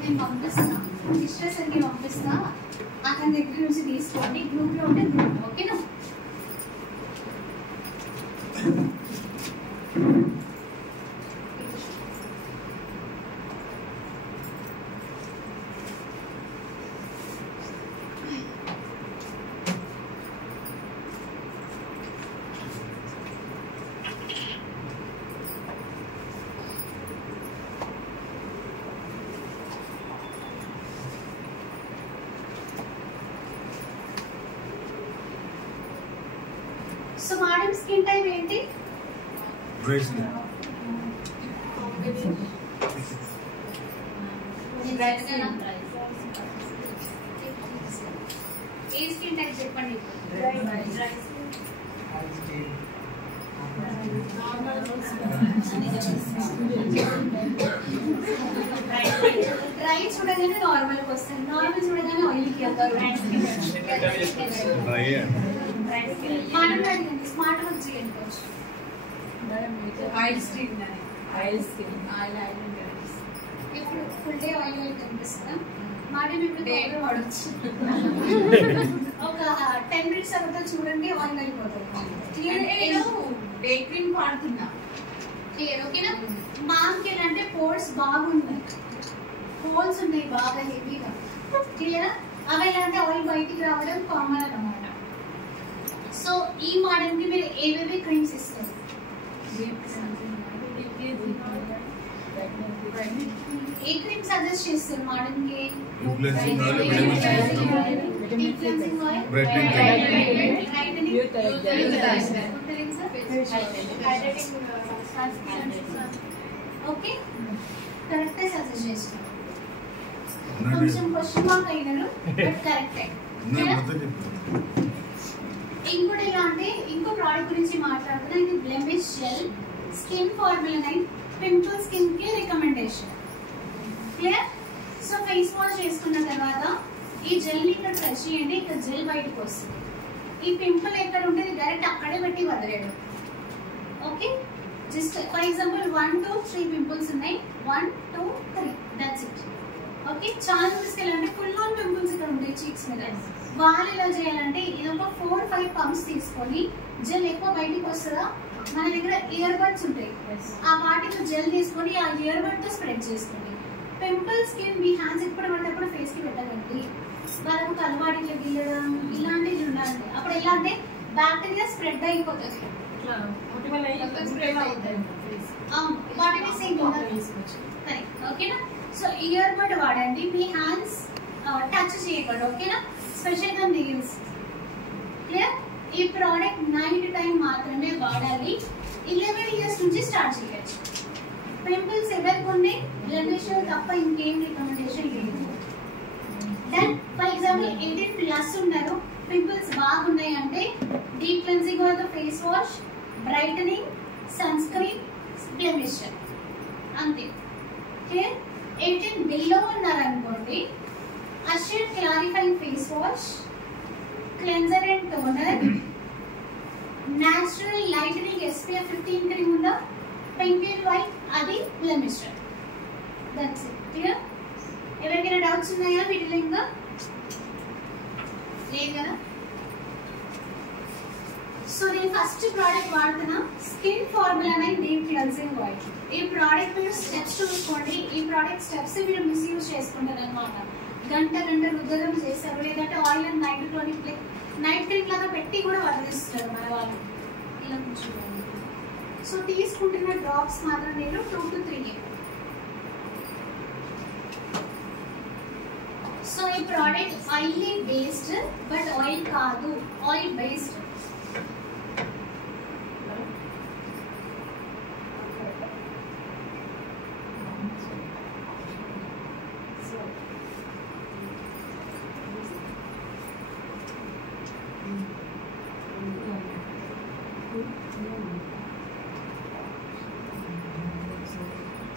నేను పంపిస్తా, డిస్ట్రెసర్కి పంపిస్తా, అతని దగ్గర నుంచి తీసుకోండి. గ్రూప్ లో ఉంటే గ్రూప్. ఓకేనా? సో మేడం స్కిన్ టైప్ ఏంటి? Dry skin. ఏ స్కిన్ టైప్ చెప్పండి. డ్రై చూడగానే నార్మల్ కి వస్తుంది, నార్మల్ చూడగానే ఆయిల్కి వెళ్తారు. మనం అడిగింది స్మార్ట్ వర్క్ చేయండి కొంచెం. ఇప్పుడు ఫుల్ డే ఆయిల్ ఆయిల్ కనిపిస్తుందా? మేడం ఇప్పుడు దగ్గర వాడచ్చు. ఒక 10 minutes తర్వాత చూడండి ఆయిల్ అయిపోతుంది. డే క్రీమ్ వాడుతున్నా. క్లియర్? ఓకేనా? మాకు ఏంటంటే పోర్స్ బాగున్నాయి, హోల్స్ ఉన్నాయి బాగా హెవీగా. క్లియర్? అవి ఎలా అంటే ఆయిల్ బయటికి రావడం కామన్ అన్నమాట. సో ఈ మోడల్ కి మీరు ఏవేవి క్రీమ్స్ ఇస్తారు? ఏ క్రీమ్ సజెస్ట్ చేస్తారు మోడల్ కి? Cleansing oil, deep cleansing oil, brightening brightening, okay కరెక్టే సజెస్ట్ చేస్తారు. కొంచెం క్వశ్చన్ మార్క్ అయినారు బట్ కరెక్టే. ఇంకోటి ఎలా అంటే ఇంకో ప్రోడక్ట్ గురించి మాట్లాడుతున్నా. ఇది blemish gel skin formula 9 pimple skin కి recommendation. Clear? So face wash చేసుకున్న తర్వాత ఈ జెల్ ని ఇక్కడ టచ్ చేయండి, ఇక్కడ జెల్ బయటకు వస్తుంది. ఈ పింపుల్ ఎక్కడ ఉంటుంది డైరెక్ట్ అక్కడే పెట్టి వదిలేయడం. Okay, just for example 1 to 3 pimples ఉన్నాయి, 1 2 3 దట్స్ ఇట్. ఓకే, చాలా మందికి ఎలా అంటే ఫుల్ ఆన్ పింపుల్స్ ఇక్కడ ఉంటాయి చీక్స్ మీద. వాళ్ళు ఎలా చేయాలంటే ఇది ఒక 4-5 పంప్స్ తీసుకొని జెల్ ఎక్కువ బయటికి వస్తుందా, మన దగ్గర ఇయర్ బడ్స్ ఉంటాయి, ఆ వాటికి జెల్ తీసుకొని ఆ ఇయర్ బడ్ తో స్ప్రెడ్ చేసుకోండి. పింపుల్ స్కిన్ మీ హ్యాండ్స్ ఎప్పుడు పడినప్పుడు ఫేస్ కి పెట్టకండి. వాళ్ళకు అలవాటు గీయడం ఇలాంటివి ఉండాలి. అప్పుడు ఎలా అంటే బ్యాక్టీరియా స్ప్రెడ్ అయిపోతుంది. ఓకేనా? సో ఇయర్ బడ్ వాడండి, మీ హ్యాండ్స్ టచ్ చేయకూడదు. ఓకేనా? స్పెషల్ గా నెయిల్స్. క్లియర్? ఈ ప్రోడక్ట్ నైట్ టైం మాత్రమే వాడాలి. 11 years నుంచి స్టార్ట్ చేయొచ్చు. పింపుల్స్ ఎవరికి ఉన్నాయి బ్లెమిష్ తప్ప ఇంకేం రికమెండేషన్ లేదు. దెన్ ఫర్ ఎగ్జాంపుల్ 18+ ఉన్నారు, పింపుల్స్ బాగున్నాయి అంటే deep cleansing or the face wash, brightening, sunscreen, blemish అంతే. క్లియర్? 18 బిలో ఉన్నారనుకోండి, assure clarifying face wash, cleanser and toner, natural lightening SPF 15 cream ఉందా, పింక్ అండ్ వైట్, అది blemish. That's it. Clear? ఎవరికైనా doubts ఉన్నాయా వీటిలో? ఇంకా లేదు కదా. సో నేను ఫస్ట్ ప్రోడక్ట్ వాడుతున్నా skin formula deep cleansing oil. ఈ ప్రోడక్ట్ మీరు స్టెప్స్ చూసుకోండి. ఈ ప్రోడక్ట్ స్టెప్స్ మీరు మిస్యూజ్ చేసుకుంటారు అనమాట. గంట రుద్దడం చేస్తారు, లేదంటే ఆయిల్ అండ్ నైట్ క్రీమ్ లాగా పెట్టి కూడా వదిలిస్తారు మన వాళ్ళు ఇలా కూర్చోండి. సో తీసుకుంటున్న డ్రాప్స్ మాత్రం నేను 2 to 3. సో ఈ product oily based, but oil కాదు, ఆయిల్ బేస్డ్.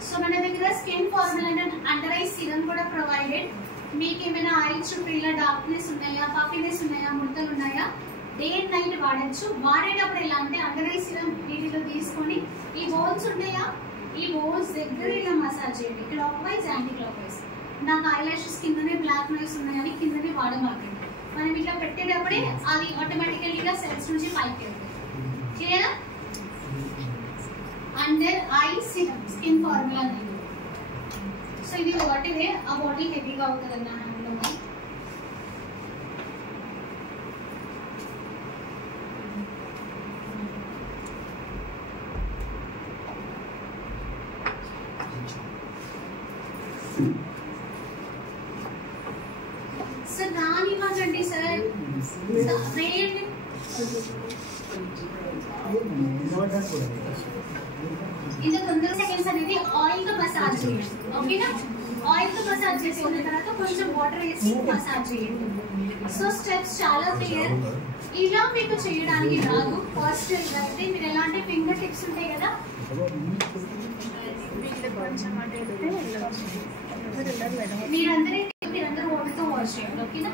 సో మన దగ్గర skin formula under eye serum కూడా ప్రొవైడెడ్. మీకు ఏమైనా ఐ చుట్టూ ఇలా డార్క్నెస్ ఉన్నాయా, పఫీనెస్ ఉన్నాయా, ముడతలు ఉన్నాయా, డే అండ్ నైట్ వాడచ్చు. వాడేటప్పుడు ఎలా అంటే అండర్ ఐ సిరం వీటిలో తీసుకొని ఈ బోన్స్ ఉంటాయా, ఈ బోన్స్ దగ్గర ఇలా మసాజ్ చేయండి, clock wise anti clock wise. నాకు ఐ లాషెస్ కిందనే బ్లాక్ నైస్ ఉన్నాయని కిందనే వాడమాకండి. మనం ఇట్లా పెట్టేటప్పుడే అది ఆటోమేటికల్గా సెల్స్ నుంచి పైకి వెళ్తుంది. Clear? Under eye serum skin formula అనేది. సో ఇది వాటిదే, ఆ బాటిల్ హెవీగా అవుతుంది నా హ్యాండ్లో. సార్ రానివ్వండి సార్, వేయండి. ఇది 15 సెకండ్స్ అనేది ఆయిల్ తో మసాజ్ చేయండి. ఓకేనా? ఆయిల్ తో మసాజ్ చేసుకున్న తర్వాత కొంచెం వాటర్ వేసి మసాజ్ చేయండి. సో స్టెప్స్ చాలా క్లియర్. ఇలా మీకు చేయడానికి రాదు పాజిటివ్ గా అయితే మీరు ఎలాంటి ఫింగర్ టిప్స్ ఉంటాయి కదా, మీరందరూ వాటర్తో వాష్ చేయండి. ఓకేనా?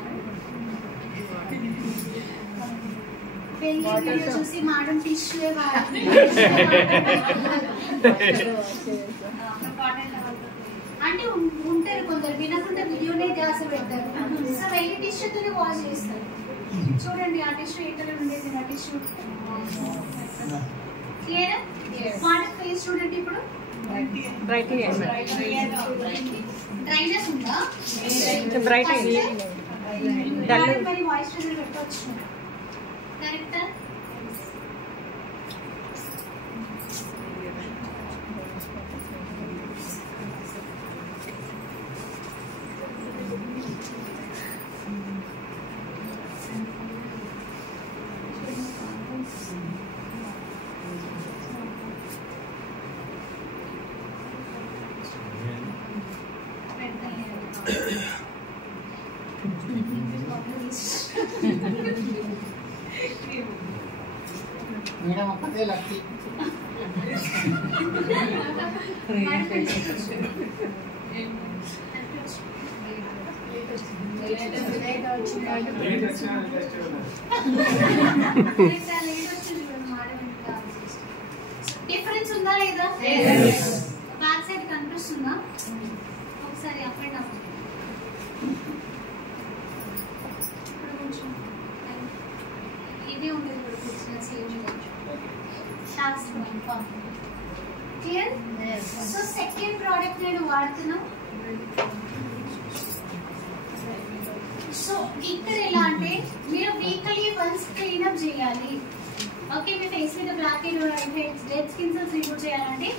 వీడియో చూసి మేడం టిష్యూ అంటే ఉంటారు కొందరు వినకుండా వీడియోనే ధ్యాస పెడతారు. సో వెళ్ళి టిష్యూతోనే వాష్ చేస్తారు. చూడండి ఆ టిష్యూ ఎక్కడ ఉండేది, ఆ టిష్యూ క్లియర్. వాటర్ ఫేస్ చూడండి ఇప్పుడు డ్రైనెస్ ఉందా, బ్రైట్ అయింది. మరి మాయిశ్చరైజర్ పెట్టవచ్చు. కరెక్టా? Madam అప్పదే lucky. డిఫరెన్స్ ఉందా లేదా? బ్యాక్ సైడ్ కనిపిస్తుందా? ఒకసారి అప్ అండ్ డౌన్. ఇదే ఉంటుంది క్లియర్. సో సెకండ్ ప్రోడక్ట్ నేను వాడుతున్నా. సో ఇక్కడ ఎలా అంటే మీరు వీక్లీ వన్స్ క్లీనప్ చేయాలి. ఓకే, మీ ఫేస్ మీద black dead skin cells remove చేయాలంటే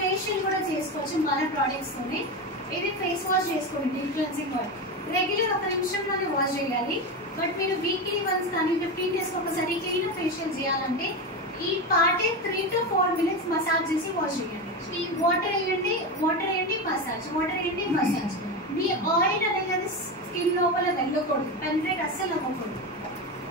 ఫేషియల్ కూడా చేసుకోవచ్చు మన ప్రోడక్ట్స్ తోనే. ఇది ఫేస్ వాష్ చేసుకోండి, డీప్ క్లెన్సింగ్ వాష్. రెగ్యులర్ 1 నిమిషంలోనే వాష్ చేయాలి. బట్ మీరు వీక్లీ వన్స్ కానీ 15 డేస్ ఒకసారి క్లీన్ ఫేషియల్ చేయాలంటే ఈ పార్ట్ 3 to 4 minutes మసాజ్ చేసి వాష్ చేయండి. ఈ వాటర్ వేయండి, మసాజ్, వాటర్ వేయండి, మసాజ్. మీ ఆయిల్ అనేది స్కిన్ లోపల వెళ్ళకూడదు, పెనిట్రేట్ అస్సలు అవ్వకూడదు.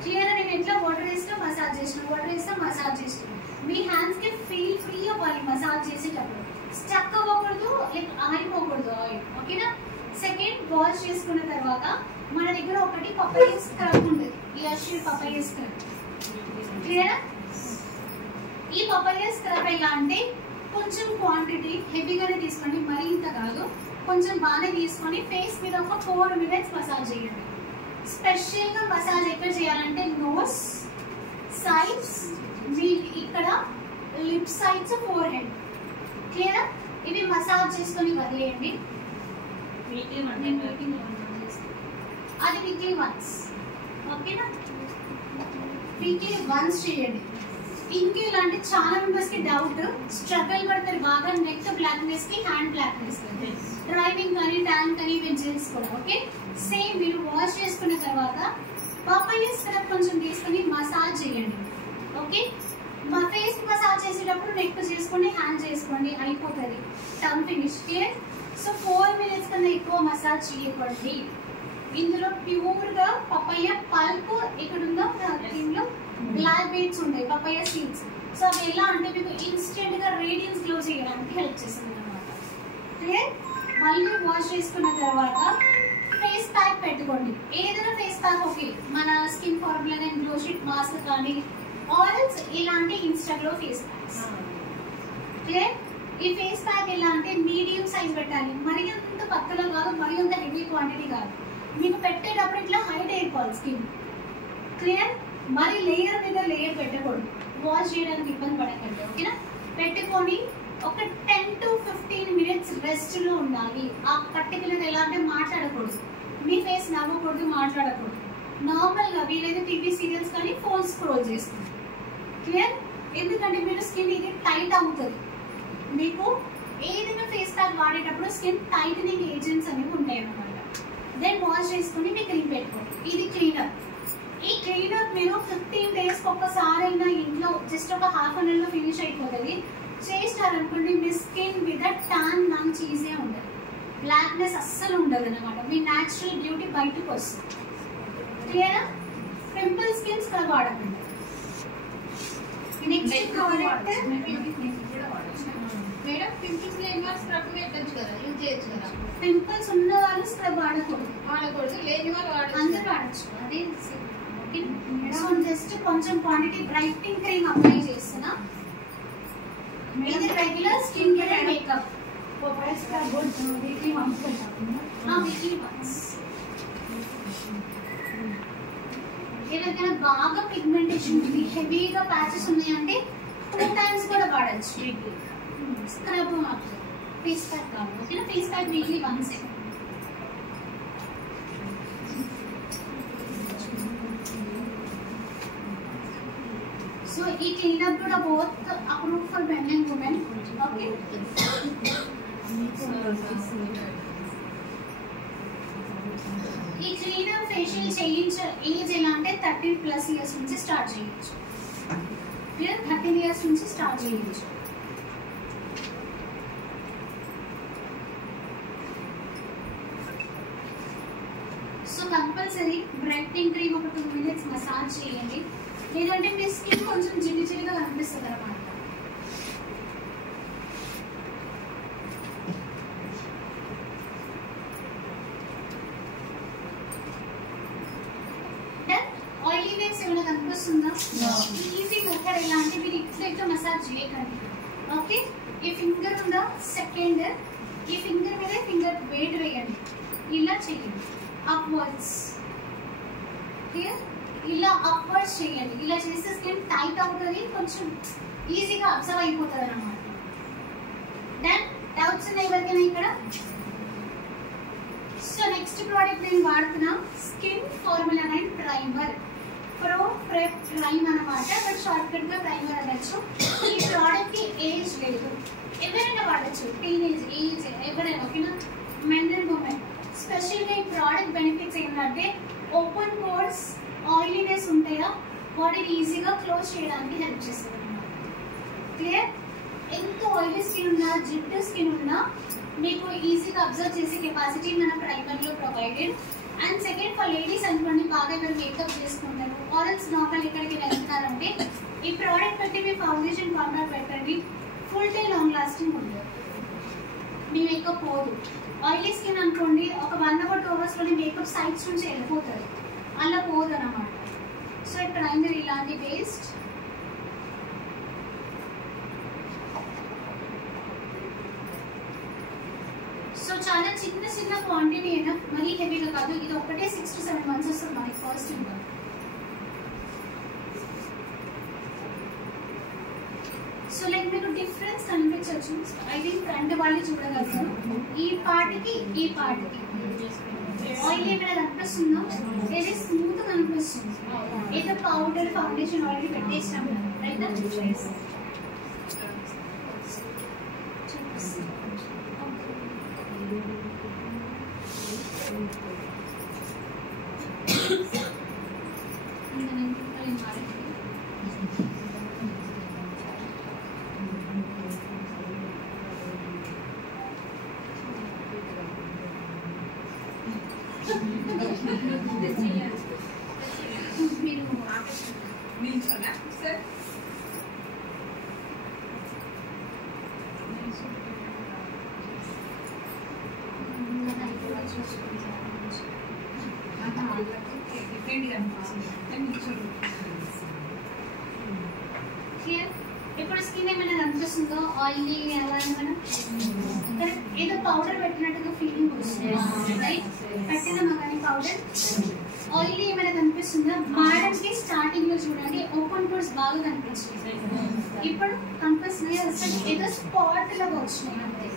క్లియర్. నేను ఎట్లా వాటర్ వేస్తా మసాజ్ చేసిన, వాటర్ వేస్తా మసాజ్ చేసిన. మీ హ్యాండ్స్ కి ఫీల్ ఫ్రీ అవ్వాలి మసాజ్ చేసేటప్పుడు, స్టక్ అవ్వకూడదు, లైక్ ఆరిపోకూడదు ఆయిల్. ఓకేనా. సెకండ్, వాష్ చేసుకున్న తర్వాత మన దగ్గర ఒకటి పపాయ స్క్రబ్ ఉంటుంది, యష్ పపాయ స్క్రబ్. క్లియర్. ఈ పపాయ స్క్రబ్ ఎలా అంటే కొంచెం క్వాంటిటీ హెవీగానే తీసుకోండి, మరీ ఇంత కాదు, కొంచెం బాగానే తీసుకొని ఫేస్ మీద ఒక 4 minutes మసాజ్ చేయండి. స్పెషల్ గా మసాజ్ ఎక్కడ చేయాలంటే నోస్ సైడ్స్, ఇక్కడ lip sides, four head. Clear. ఇవి మసాజ్ చేసుకొని వదిలేయండి. అది వీక్లీ వన్స్. ఓకేనా. వీక్లీ వన్స్ చేయండి. ఇంకే ఇలాంటి చాలా మెంబర్స్ కి డౌట్, స్ట్రగుల్ పడతారు బాగా నెక్ బ్లాక్నెస్ కి, హ్యాండ్ బ్లాక్నెస్ కి, డ్రైవింగ్ కానీ ట్యాన్ కానీ వెంజెన్స్ కూడా. ఓకే. సేమ్ మీరు వాష్ చేసుకున్న తర్వాత పపాయ స్క్రబ్ కొంచెం తీసుకొని మసాజ్ చేయండి. ఓకే. మా ఫేస్ మసాజ్ చేసేటప్పుడు నెక్ చేసుకోండి, హ్యాండ్ చేసుకోండి, అయిపోతుంది. Term finish. Clear. So 4 minutes కన్నా ఎక్కువ మసాజ్ చేయకూడదు. ఇందులో ప్యూర్ గా పపాయ పల్ప్ ఇక్కడ ఉందో దీనిలో బ్లాక్ బీట్స్ ఉంటాయి, పపాయ సీడ్స్. సో అవి ఎలా అంటే మీకు ఇన్స్టెంట్ గా రేడియన్స్ గ్లో చేయడానికి హెల్ప్ చేస్తుంది అనమాట. క్లియర్. మళ్ళీ వాష్ చేసుకున్న తర్వాత ఫేస్ ప్యాక్ పెట్టుకోండి. ఏదైనా ఫేస్ ప్యాక్ ఓకే, మన skin formula and glow sheet mask కానీ, ఆయిల్స్ ఇలాంటి ఇన్స్టాగ్లో ఫేస్ ప్యాక్స్. క్లియర్. ఈ ఫేస్ ప్యాక్ ఎలా అంటే మీడియం సైజ్ పెట్టాలి, మరి అంత పక్కలో కాదు, మరి అంత హెవీ క్వాంటిటీ కాదు. మీకు పెట్టేటప్పుడు ఇట్లా హైట్ అయిపోవాలి స్కిన్. క్లియర్. మరి లేయర్ మీద లేయర్ పెట్టకూడదు, వాష్ చేయడానికి ఇబ్బంది పడకండి. ఓకేనా. పెట్టుకొని ఒక 10 to 15 minutes రెస్ట్ లో ఉండాలి. ఆ పర్టికులర్ ఎలా అంటే మాట్లాడకూడదు, మీ ఫేస్ నవ్వకూడదు, మాట్లాడకూడదు. నార్మల్ గా వీలైతే టీవీ సీరియల్స్ కానీ ఫోన్ స్క్రోల్ చేస్తుంది. క్లియర్. ఎందుకంటే మీరు స్కిన్ ఇది టైట్ అవుతుంది. మీకు ఏదైనా ఫేస్ ప్యాక్ వాడేటప్పుడు స్కిన్ టైటనింగ్ ఏజెంట్స్ అనేవి ఉంటాయి అన్నమాట. దెన్ వాష్ చేసుకుని మీ క్రీమ్ పెట్టుకోండి. ఇది క్లీనర్. ఈ క్లీనర్ మీరు 15 days ఒక్కసారి అయినా ఇంట్లో జస్ట్ ఒక హాఫ్ అన్ అవర్ లో ఫినిష్ అయిపోతుంది. చేస్తారనుకోండి మీ స్కిన్ మీద టాన్ మంచి ఈజీ ఉండదు, బ్లాక్నెస్ అస్సలు ఉండదు అనమాట. మీ న్యాచురల్ బ్యూటీ బయటకు వస్తుంది. క్లియరా. పింపుల్ స్కిన్ స్క్రబ్ వాడకండి. నెక్స్ట్ ప్రోడక్ట్ మేడం, పింపుల్స్ లేని వాళ్ళు స్క్రబ్ పెట్టచ్చు కదా, యూజ్ చేయొచ్చు కదా. పింపుల్స్ ఉన్న వాళ్ళు స్క్రబ్ వాడకూడదు, లేని వాళ్ళు అందరూ వాడచ్చు. అదే. సో జస్ట్ కొంచెం క్వాంటిటీ బ్రైట్నింగ్ క్రీమ్ అప్లై చేస్తున్నా. ఇది regular skin care and makeup. Weekly once. ఎవరికైనా బాగా పిగ్మెంటేషన్ ఉంది, హెవీగా ప్యాచెస్ ఉన్నాయంటే 2 times కూడా వాడచ్చు వీక్లీ. స్క్రబ్ మాత్రం, ఫేస్ ప్యాక్ కాదు. ఓకేనా. Face pack weekly once. So ఈ క్లీనప్ కూడా both approve for men and women. Okay. ఈ క్లీనప్ ఫేషియల్ చేయించే ఏజ్ ఎలా అంటే 13+ years నుంచి స్టార్ట్ చేయొచ్చు. 13 years నుంచి స్టార్ట్ చేయొచ్చు. సో కంపల్సరీ బ్రైట్నింగ్ క్రీమ్ ఒక 2 minutes మసాజ్ చేయండి, లేదంటే మీ స్కిన్ కొంచెం జిడ్డుగా కనిపిస్తుంది అన్నమాట. ఆయిలీనెస్ ఏమైనా కనిపిస్తుందా? ఈజీ మెథడ్ ఎలా అంటే మీరు ఇట్లా మసాజ్ చేయకండి. ఓకే. ఈ ఫింగర్ ఉందా, సెకండ్ ఈ ఫింగర్ మీద ఫింగర్ వెయిట్ వేయండి, ఇలా చేయండి. అప్వర్డ్స్. క్లియర్. ఇలా అప్వర్డ్స్ చేయండి. ఇలా చేస్తే స్కిన్ టైట్ అవుతుంది, కొంచెం ఈజీగా అబ్జర్వ్ అయిపోతుంది అన్నమాట. దెన్ డౌట్స్ ఉన్నాయి ఎవరికైనా ఇక్కడ? సో నెక్స్ట్ ప్రోడక్ట్ నేను వాడుతున్నా skin formula 9 primer. Pro prep prime అనమాట, బట్ షార్ట్ కట్ గా ప్రైమర్ అనొచ్చు. ఈ ప్రోడక్ట్ కి ఏజ్ లేదు, ఎవరైనా వాడచ్చు, టీనేజ్ ఏజ్ ఎవరైనా. ఓకేనా. Men and women. స్పెషల్ గా ఈ ప్రోడక్ట్ బెనిఫిట్స్ ఏంటంటే ఓపెన్ పోర్స్, ఆయిలీనెస్ ఉంటాయా వాటిని ఈజీగా క్లోజ్ చేయడానికి హెల్ప్ చేస్తుంది అన్నమాట. క్లియర్. ఎంత ఆయిలీ స్కిన్ ఉన్నా, జిడ్డు స్కిన్ ఉన్నా మీకు ఈజీగా అబ్జర్వ్ చేసే కెపాసిటీ మన ప్రైమర్ లో provided. And second for ladies అనుకోండి, బాగా మీరు మేకప్ చేసుకుంటారు ఆరల్స్ నార్మల్ ఎక్కడికి వెళ్తున్నారంటే ఈ ప్రోడక్ట్ పెట్టి మీ ఫౌండేషన్ కాంపాక్ట్ పెట్టండి, ఫుల్ డే లాంగ్ లాస్టింగ్ ఉంటుంది, మీ మేకప్ పోదు. ఆయిలీ స్కిన్ అనుకోండి, ఒక 1 or 2 hours లోనే మేకప్ సైడ్స్ నుంచి వెళ్ళిపోతుంది, అలా పోదు అన్నమాట. సో ఇక్కడ అయింది ఇలాంటి పేస్ట్. సో చాలా చిన్న చిన్న క్వాంటిటీ అయినా మరీ హెవీగా కాదు, ఇది ఒకటే 6 to 7 months వస్తుంది మనకి కాస్ట్. ఇంకా సో లైక్ మీకు డిఫరెన్స్ కనిపించవచ్చు. ఐ థింక్ ఫ్రంట్ వాళ్ళు చూడగలుగుతారు, ఈ పార్ట్కి ఈ పార్ట్కి ఆయిల్ ఏమైనా కనిపిస్తుందో, ఇది స్మూత్ కనిపిస్తుంది. ఏదో పౌడర్ ఫౌండేషన్ ఆల్రెడీ పెట్టేసాం కదా, రైట్? ఇప్పుడు స్కిన్ ఏమైనా కనిపిస్తుందో ఆయిలీ ఏదో పౌడర్ పెట్టినట్టుగా ఫీలింగ్ వస్తుంది, రైట్? పెట్టినామా కానీ పౌడర్ ఆయిలీ ఏమైనా కనిపిస్తుందా? మేడంకి స్టార్టింగ్ లో చూడండి ఓపెన్ పోర్స్ బాగా కనిపించింది, ఇప్పుడు కనిపిస్తున్నాయి అసలు ఏదో స్పాట్ లాగా వచ్చినాయి అంతే.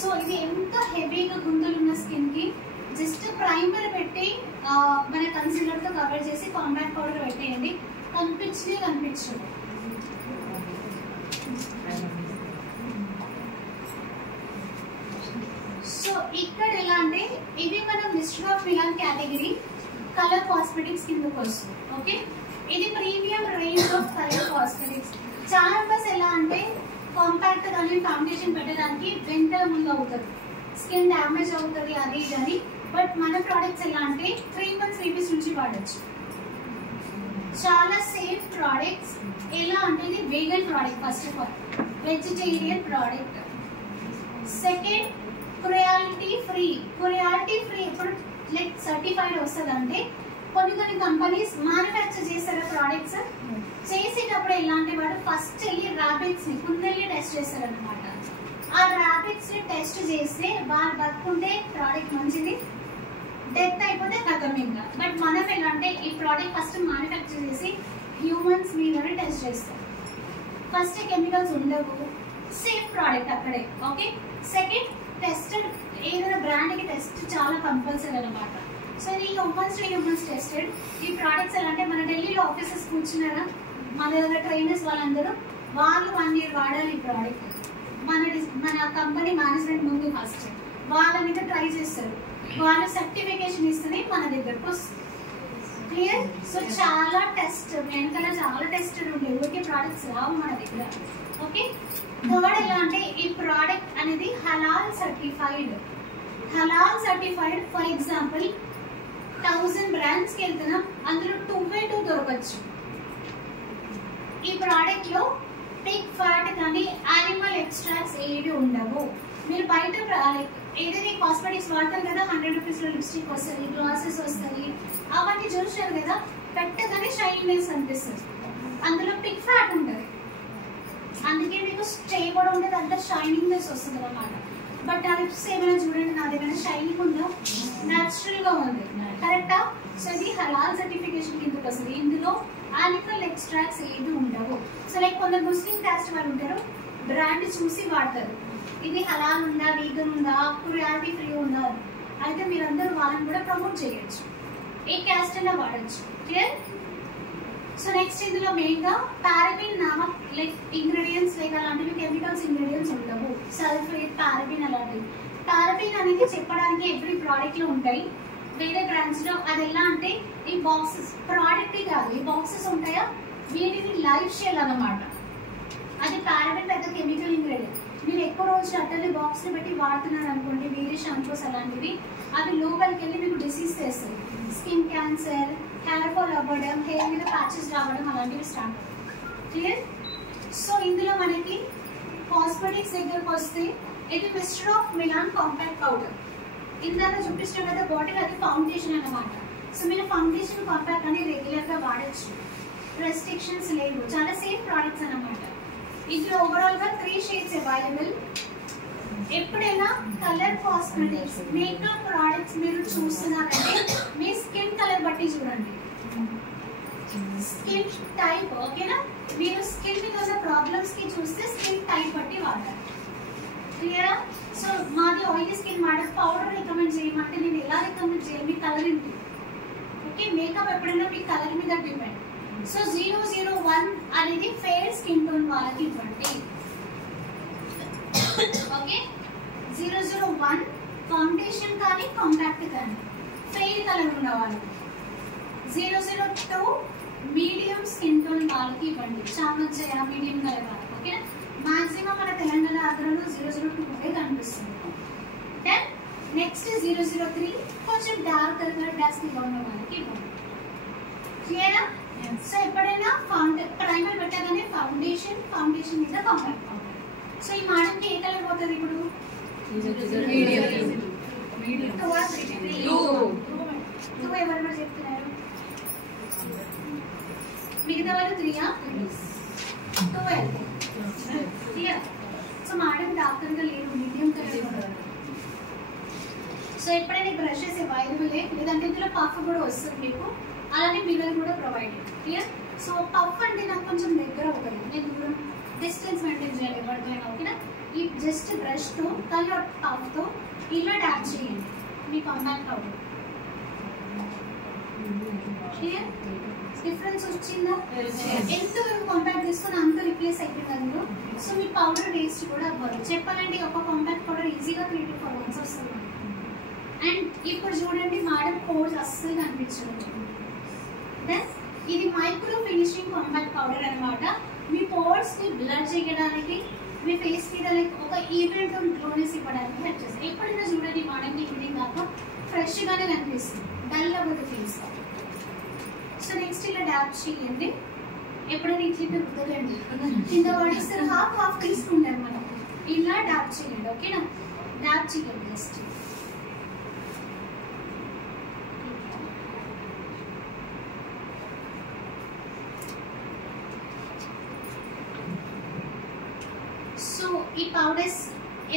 సో ఇది ఎంత హెవీగా గుంతలు ఉన్న స్కిన్ కి జస్ట్ ప్రైమర్ పెట్టి మన కన్సీలర్ తో కవర్ చేసి కాంపాక్ట్ పౌడర్ పెట్టేయండి, కనిపించదు. సో ఇక్కడ ఎలా అంటే ఇది మనం mister of Milan category colour cosmetics కిందకు వస్తుంది. ఓకే, ఇది premium range of colour cosmetics. చాలా బస్ ఎలా అంటే కాంపాక్ట్ కానీ ఫౌండేషన్ పెట్టడానికి వెంటనే ముందు అవుతుంది, స్కిన్ డ్యామేజ్ అవుతుంది అది కానీ. బట్ మన ప్రోడక్ట్స్ ఎలా అంటే 3 months బేబీస్ నుంచి వాడచ్చు, చాలా సేఫ్ ప్రోడక్ట్స్. ఎలా అంటే ఇది vegan product, first of all vegetarian product. Second cruelty free. ఇప్పుడు లైక్ సర్టిఫైడ్ వస్తుంది అంటే కొన్ని కంపెనీస్ మ్యానుఫ్యాక్చర్ చేస్తారు ప్రోడక్ట్స్, చేసేటప్పుడు ఎలాంటి వాడు ఫస్ట్ వెళ్ళి ర్యాబిట్స్ ని కుందేల్ని టెస్ట్ చేస్తారు అనమాట. ఆ ర్యాబిట్స్ ని టెస్ట్ చేస్తే వాళ్ళు బతుకుంటే ప్రోడక్ట్ మంచిది, డెత్ అయిపోతే కథం ఇంకా. బట్ మనం ఎలా అంటే ఈ ప్రోడక్ట్ ఫస్ట్ మ్యానుఫ్యాక్చర్ చేసి హ్యూమన్స్ మీదనే టెస్ట్ చేస్తాం, ఫస్ట్ కెమికల్స్ ఉండవు, సేఫ్ ప్రోడక్ట్ అక్కడే. ఓకే, సెకండ్ టెస్టెడ్, ఏదైనా బ్రాండ్ కి టెస్ట్ చాలా కంపల్సరీ అనమాట. సో ఇది హ్యూమన్స్ టెస్టెడ్. ఈ ప్రోడక్ట్స్ ఎలా అంటే మన ఢిల్లీలో ఆఫీసెస్ కూర్చున్నారా, మన దగ్గర ట్రైనర్స్ వాళ్ళందరూ వాళ్ళు 1 year వాడాలి ఈ ప్రోడక్ట్. మన కంపెనీ మేనేజ్మెంట్ ముందు ఫస్ట్ వాళ్ళ మీద ట్రై చేస్తారు, వాళ్ళు సర్టిఫికేషన్ ఇస్తేనే మన దగ్గరకు వస్తుంది. క్లియర్? సో చాలా టెస్ట్ వెనకాల చాలా టెస్టెడ్ ఉంటాయి, ఊరికే ప్రోడక్ట్స్ రావు మన దగ్గర. ఓకే, థర్డ్ ఎలా అంటే ఈ ప్రోడక్ట్ అనేది హలాల్ సర్టిఫైడ్. ఫర్ ఎగ్జాంపుల్ 1000 brands కి వెళ్తున్నాం, అందులో 2 దొరకచ్చు. ఈ ప్రోడక్ట్ లో పిగ్ ఫ్యాట్ కానీ యానిమల్ ఎక్స్ట్రాక్ట్స్ ఏవి ఉండవు. మీరు బయట ఏదైనా కాస్మెటిక్స్ వాడతారు కదా, 100 rupees లో లిప్స్టిక్ వస్తుంది, గ్లాసెస్ వస్తాయి, అవన్నీ చూసారు కదా, పెట్టగానే షైనీనెస్ అనిపిస్తుంది, అందులో పిగ్ ఫ్యాట్ ఉంటుంది, అందుకే మీకు స్టే కూడా ఉంటుంది, అంటే షైనింగ్నెస్ వస్తుంది అనమాట. బట్ ఆ లిప్స్ ఏమైనా చూడండి, నాది ఏమైనా షైనింగ్ ఉందా? న్యాచురల్ గా ఉంది, కరెక్టా? సో ఇది హలాల్ సర్టిఫికేషన్ కిందకి వస్తుంది. ఇందులో యానిమల్ ఎక్స్ట్రాక్ట్స్ ఏది ఉండవు. సో లైక్ కొందరు ముస్లిం క్యాస్ట్ వాళ్ళు ఉంటారు, బ్రాండ్ చూసి వాడతారు, ఇది హలాల్ ఉందా, వీగన్ ఉందా, క్రుయాలిటీ ఫ్రీ ఉందా. అయితే మీరందరూ వాళ్ళని కూడా ప్రమోట్ చేయొచ్చు, ఏ క్యాస్ట్ అయినా వాడచ్చు. క్లియర్? సో నెక్స్ట్ ఇందులో మెయిన్ గా పారబిన్ నామక్ లైక్ ఇంగ్రీడియంట్స్ లైక్ అలాంటివి కెమికల్స్ ఇంగ్రీడియంట్స్ ఉండవు, సల్ఫేట్, పారబిన్ అలాంటివి. పారబిన్ అనేది చెప్పడానికి ఎవ్రీ ప్రోడక్ట్ లో ఉంటాయి, వేరే బ్రాండ్స్ లో అది ఎలా అంటే ఈ బాక్సెస్ ప్రోడక్ట్ కాదు, ఈ బాక్సెస్ ఉంటాయా వీటిని లైఫ్ షెల్ అన్నమాట. అది పారబిన్ పెద్ద కెమికల్ ఇంగ్రీడియంట్. మీరు ఎక్కువ రోజులు అట్టలే బాక్స్లో పెట్టి వాడుతున్నారు అనుకోండి, వేరే షాంపూస్ అలాంటివి, అవి లోపలికి వెళ్ళి మీకు డిసీజ్ చేస్తాయి. స్కిన్ క్యాన్సర్, హెయిర్ ఫాల్ అవ్వడం, హెయిర్ మీద ప్యాచెస్ రావడం అలాంటివి స్టార్ట్ అవుతాయి. క్లియర్? సో ఇందులో మనకి కాస్మెటిక్స్ దగ్గరకు వస్తే ఇది mister of Milan compact powder. ఇందాక చూపించడం కదా బాటిల్, అది ఫౌండేషన్ అన్నమాట. సో మీరు ఫౌండేషన్ కాంపాక్ట్ అని రెగ్యులర్గా వాడచ్చు, రెస్ట్రిక్షన్స్ లేవు, చాలా సేఫ్ ప్రోడక్ట్స్ అన్నమాట. ఇందులో ఓవరాల్గా 3 షేడ్స్ అవైలబుల్. ఎప్పుడైనా కలర్ కాస్మెటిక్స్ మేకప్ ప్రోడక్ట్స్ మీరు చూస్తున్నారంటే మీ స్కిన్ కలర్ బట్టి చూడండి, స్కిన్ టైప్. ఓకేనా? మీరు స్కిన్ మీద ఉన్న ప్రాబ్లమ్స్ కి చూస్తే స్కిన్ టైప్ బట్టి వాడాలి. క్లియరా? సో మాది oily skin madam, powder recommend చేయమంటే నేను ఎలా రికమెండ్ చేయాలి? మీ కలర్ ఏంటి? ఓకే, మేకప్ ఎప్పుడైనా మీ కలర్ మీద డిపెండ్. సో 001 అనేది ఫెయిర్ స్కిన్ టోన్ వాళ్ళకి ఇవ్వండి. ఓకే, 001 ఫౌండేషన్ కానీ కాంపాక్ట్ కానీ ఫెయిర్ కలర్ ఉన్న వాళ్ళకి. 002 మీడియం స్కిన్ టోన్ వాళ్ళకి ఇవ్వండి, చామంచయ మీడియం కలర్ వాళ్ళకి. ఓకే, మాక్సిమం మన తెలంగాణ ఆంధ్రలో 002 కనిపిస్తుంది. దెన్ నెక్స్ట్ 003 కొంచెం డార్క్ కలర్ డాస్క్గా ఉన్న వాళ్ళకి ఇవ్వండి. క్లియరా? సో ఎప్పుడైనా ప్రైమర్ పెట్టగానే ఫౌండేషన్ మీద కాంపాక్ట్ పౌడర్. సో ఈ మోడల్కి ఏ కలర్ పోతుంది ఇప్పుడు? టూ ఎవరు చెప్తున్నారు? మిగతా వాళ్ళు 3 క్లియర్? సో మోడల్ డార్క్గా లేదు, మీడియం కలర్. సో ఎప్పుడైనా బ్రషెస్ అవైలబులే, లేదంటే ఇందులో పఫ్ కూడా వస్తుంది మీకు, అలానే మిర్రర్ కూడా ప్రొవైడెడ్. క్లియర్? సో పఫ్ అంటే నాకు కొంచెం దగ్గర అవుతుంది, నేను దూరం డిస్టెన్స్ మెయింటైన్ చేయాలి ఎవరికైనా. ఓకేనా? ఈ జస్ట్ బ్రష్తో కానీ పఫ్తో ఇలా ట్యాప్ చేయండి మీ కాంపాక్ట్ పౌడర్. క్లియర్? డిఫరెన్స్ వచ్చిందా? ఎంత కాంపాక్ట్ తీసుకుని అంత రిప్లేస్ అయిపోయింది. సో మీ పౌడర్ వేస్ట్ కూడా అవ్వదు. చెప్పాలంటే ఒక కాంపాక్ట్ పౌడర్ ఈజీగా 3 to 4 months వస్తుంది. అండ్ ఇప్పుడు చూడండి మేడం, పోర్స్ అస్సలు కనిపించదు. దెన్ ఇది మైక్రో ఫినిషింగ్ కాంపాక్ట్ పౌడర్ అన్నమాట. మీ పోర్స్ ని బ్లర్ చేయడానికి, మీ ఫేస్ మీద లైక్ ఒక ఈవెంట్ గ్లోనెస్ ఇవ్వడానికి హెల్ప్ చేస్తుంది. ఎప్పుడైనా చూడండి మేడం, ఈవినింగ్ దాకా ఫ్రెష్ గానే కనిపిస్తుంది, డల్ అవ్వదు ఫేస్. సో నెక్స్ట్ ఇలా డాప్ చేయండి. ఎప్పుడైనా ఇట్లా రుద్దకండి, కింద పడిస్తారు, హాఫ్ తీసుకుంటారు మనం. ఇలా డాప్ చేయండి. ఓకేనా? డాప్ చేయండి జస్ట్. సో ఈ పౌడర్స్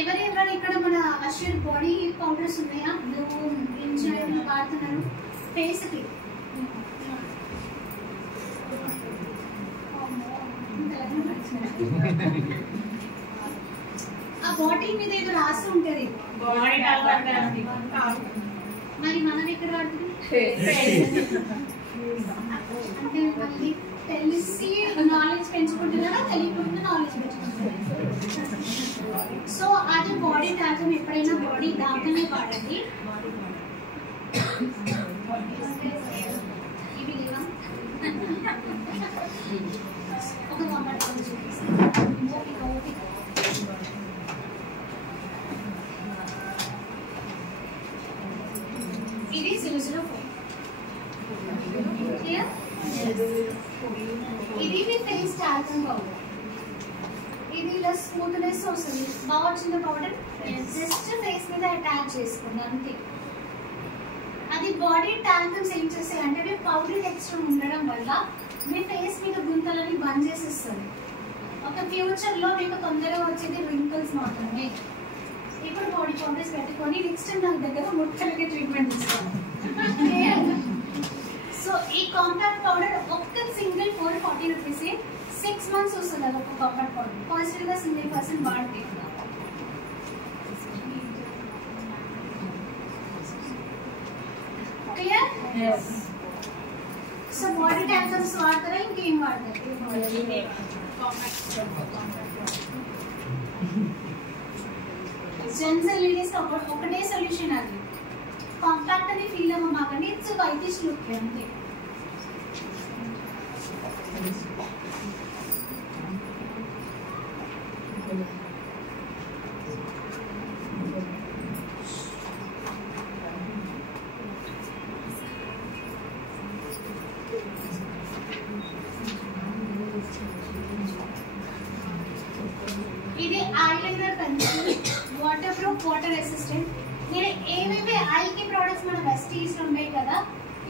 ఎవరెవరు ఇక్కడ మన అష్యూర్ బాడీ పౌడర్స్ ఉన్నాయా? నువ్వు ఎంజాయ్ వాడుతున్నారు ఫేస్కి? ఆ బాటిల్ మీద ఏదో రాసి ఉంటది, మరి మనం ఎక్కడ వాడుతుంది? అంటే మళ్ళీ తెలిసి నాలెడ్జ్ పెంచుకుంటున్నారా, తెలియకుండా నాలెడ్జ్ పెంచుకుంటున్నారా? సో అది బాడీ టాక్యం ఎప్పుడైనా బాడీ దాకానే వాడండి. ఇవి లేవా? ఒక కాంపాక్ట్ చూపిస్తాను. ఇది 004. క్లియర్? ఇది మీ ఫేస్ టాల్కమ్ పౌడర్. ఇది ఇలా స్మూత్నెస్ వస్తుంది. బాగా వచ్చింది పౌడర్, జస్ట్ ఫేస్ మీద అటాచ్ చేసుకోండి అంతే. అది బాడీ టాల్కమ్స్ ఏం చేస్తాయి అంటే మీ పౌడర్ టెక్స్చర్ ఉండడం వల్ల మీ ఫేస్ మీద గుంతలని బంద్ చేసేస్తుంది. ఒక ఫ్యూచర్ లో మీకు తొందరగా వచ్చేది రింకిల్స్ మాత్రమే. ఇప్పుడు బాడీ పౌడర్స్ పెట్టుకొని నెక్స్ట్ టైం నాకు దగ్గర ముక్కలకి ట్రీట్మెంట్ ఇస్తాను. సో ఈ కాంపాక్ట్ పౌడర్ ఒక్క సింగిల్ 440 రూపీస్, 6 months వస్తుంది. అది ఒక కాంపాక్ట్ పౌడర్ పాజిటివ్ గా సింగిల్ పర్సన్ వాడితే. క్లియర్? సో బాడీ టాల్కమ్స్ వాడతారా, ఇంకేం వాడతారు? జెంట్స్ లేడీస్ ఒకటే సొల్యూషన్ అది. కాంపాక్ట్ అని ఫీల్ అవ్వమాకండి, ఇట్స్ వైటిష్ లుక్ అంతే. టీస్ ఉన్నాయి కదా,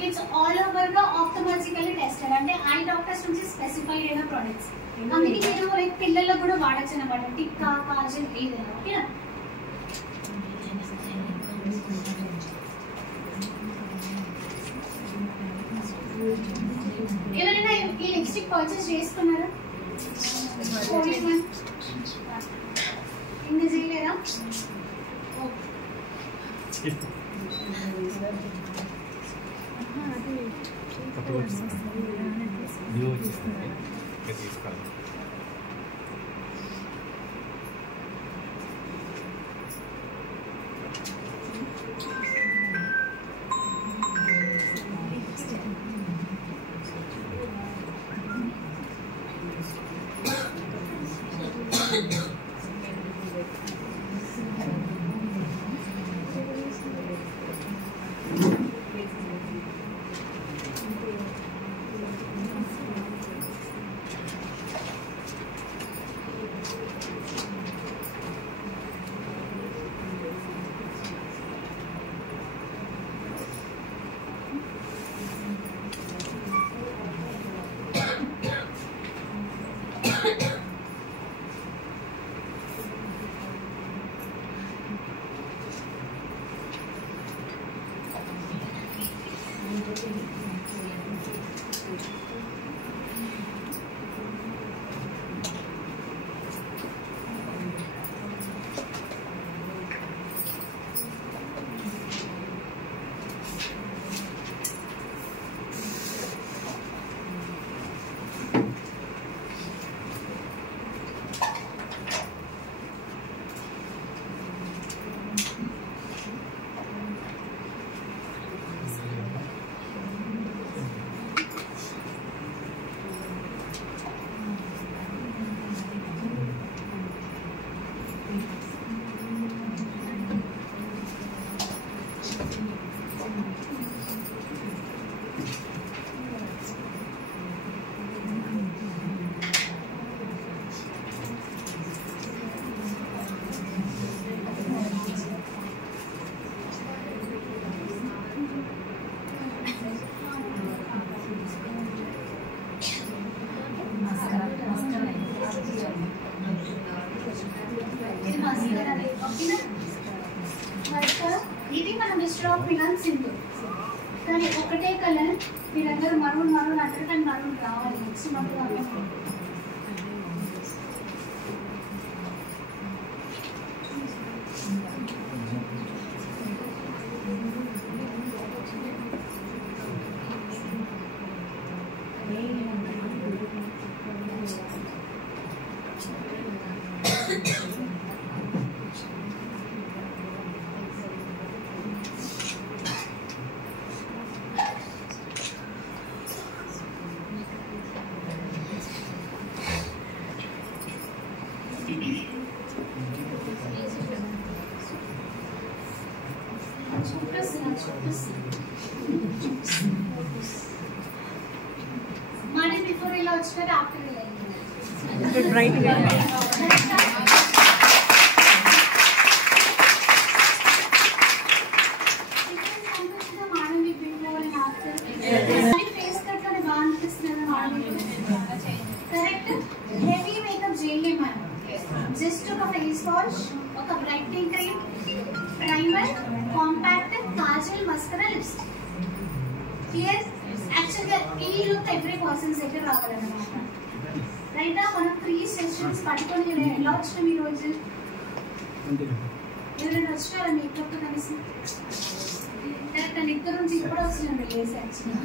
ఇట్స్ ఆల్ ఓవర్ గా ఆప్థమాలజికల్లీ టెస్టెడ్, అంటే ఐ డాక్టర్స్ నుంచి స్పెసిఫైడ్ అయిన ప్రొడక్ట్స్. అందుకే మీరు లైక్ పిల్లలకు కూడా వాడచ్చు అనమాట, టిక్కా, కాజల్ ఏదైనా. ఓకేనా? ఎవరైనా ఈ లిప్స్టిక్ పర్చేస్ చేసుకున్నారా? ఇంకా చేయలేరా? ఇది మన మిస్టర్ ఆఫ్ మిలాన్ సింధూర్, కానీ ఒకటే కలర్ మీరందరూ మరూన్ మరూన్ అంటారు, కానీ మరూన్ రావాలి నెక్స్ట్ మంత్ కావాలి. మరి బిఫోర్ ఇలా వచ్చినట్టు ఆఫ్టర్ ఇలా బ్రైట్ గా ఫేస్ కట్ అని బాగా అనిపిస్తుంది కరెక్ట్. హెవీ మేకప్ చేయలేము మనం, జస్ట్ ఒక ఫేస్ వాష్, ఒక brightening cream, primer, compact, Kajal, mascara, lipstick. Clear? యాక్చువల్గా ఈ లుక్ ఎవ్రీ పర్సన్స్ దగ్గర రావాలన్నమాట. రైట్? మనం 3 సెషన్స్ పట్టుకొని ఎలా వచ్చినాం ఈ రోజు? ఎవరైనా వచ్చినారా మేకప్ కలిసి? కరెక్ట్, నిద్ర నుంచి ఇప్పుడు వచ్చినాం లేసి యాక్చువల్గా.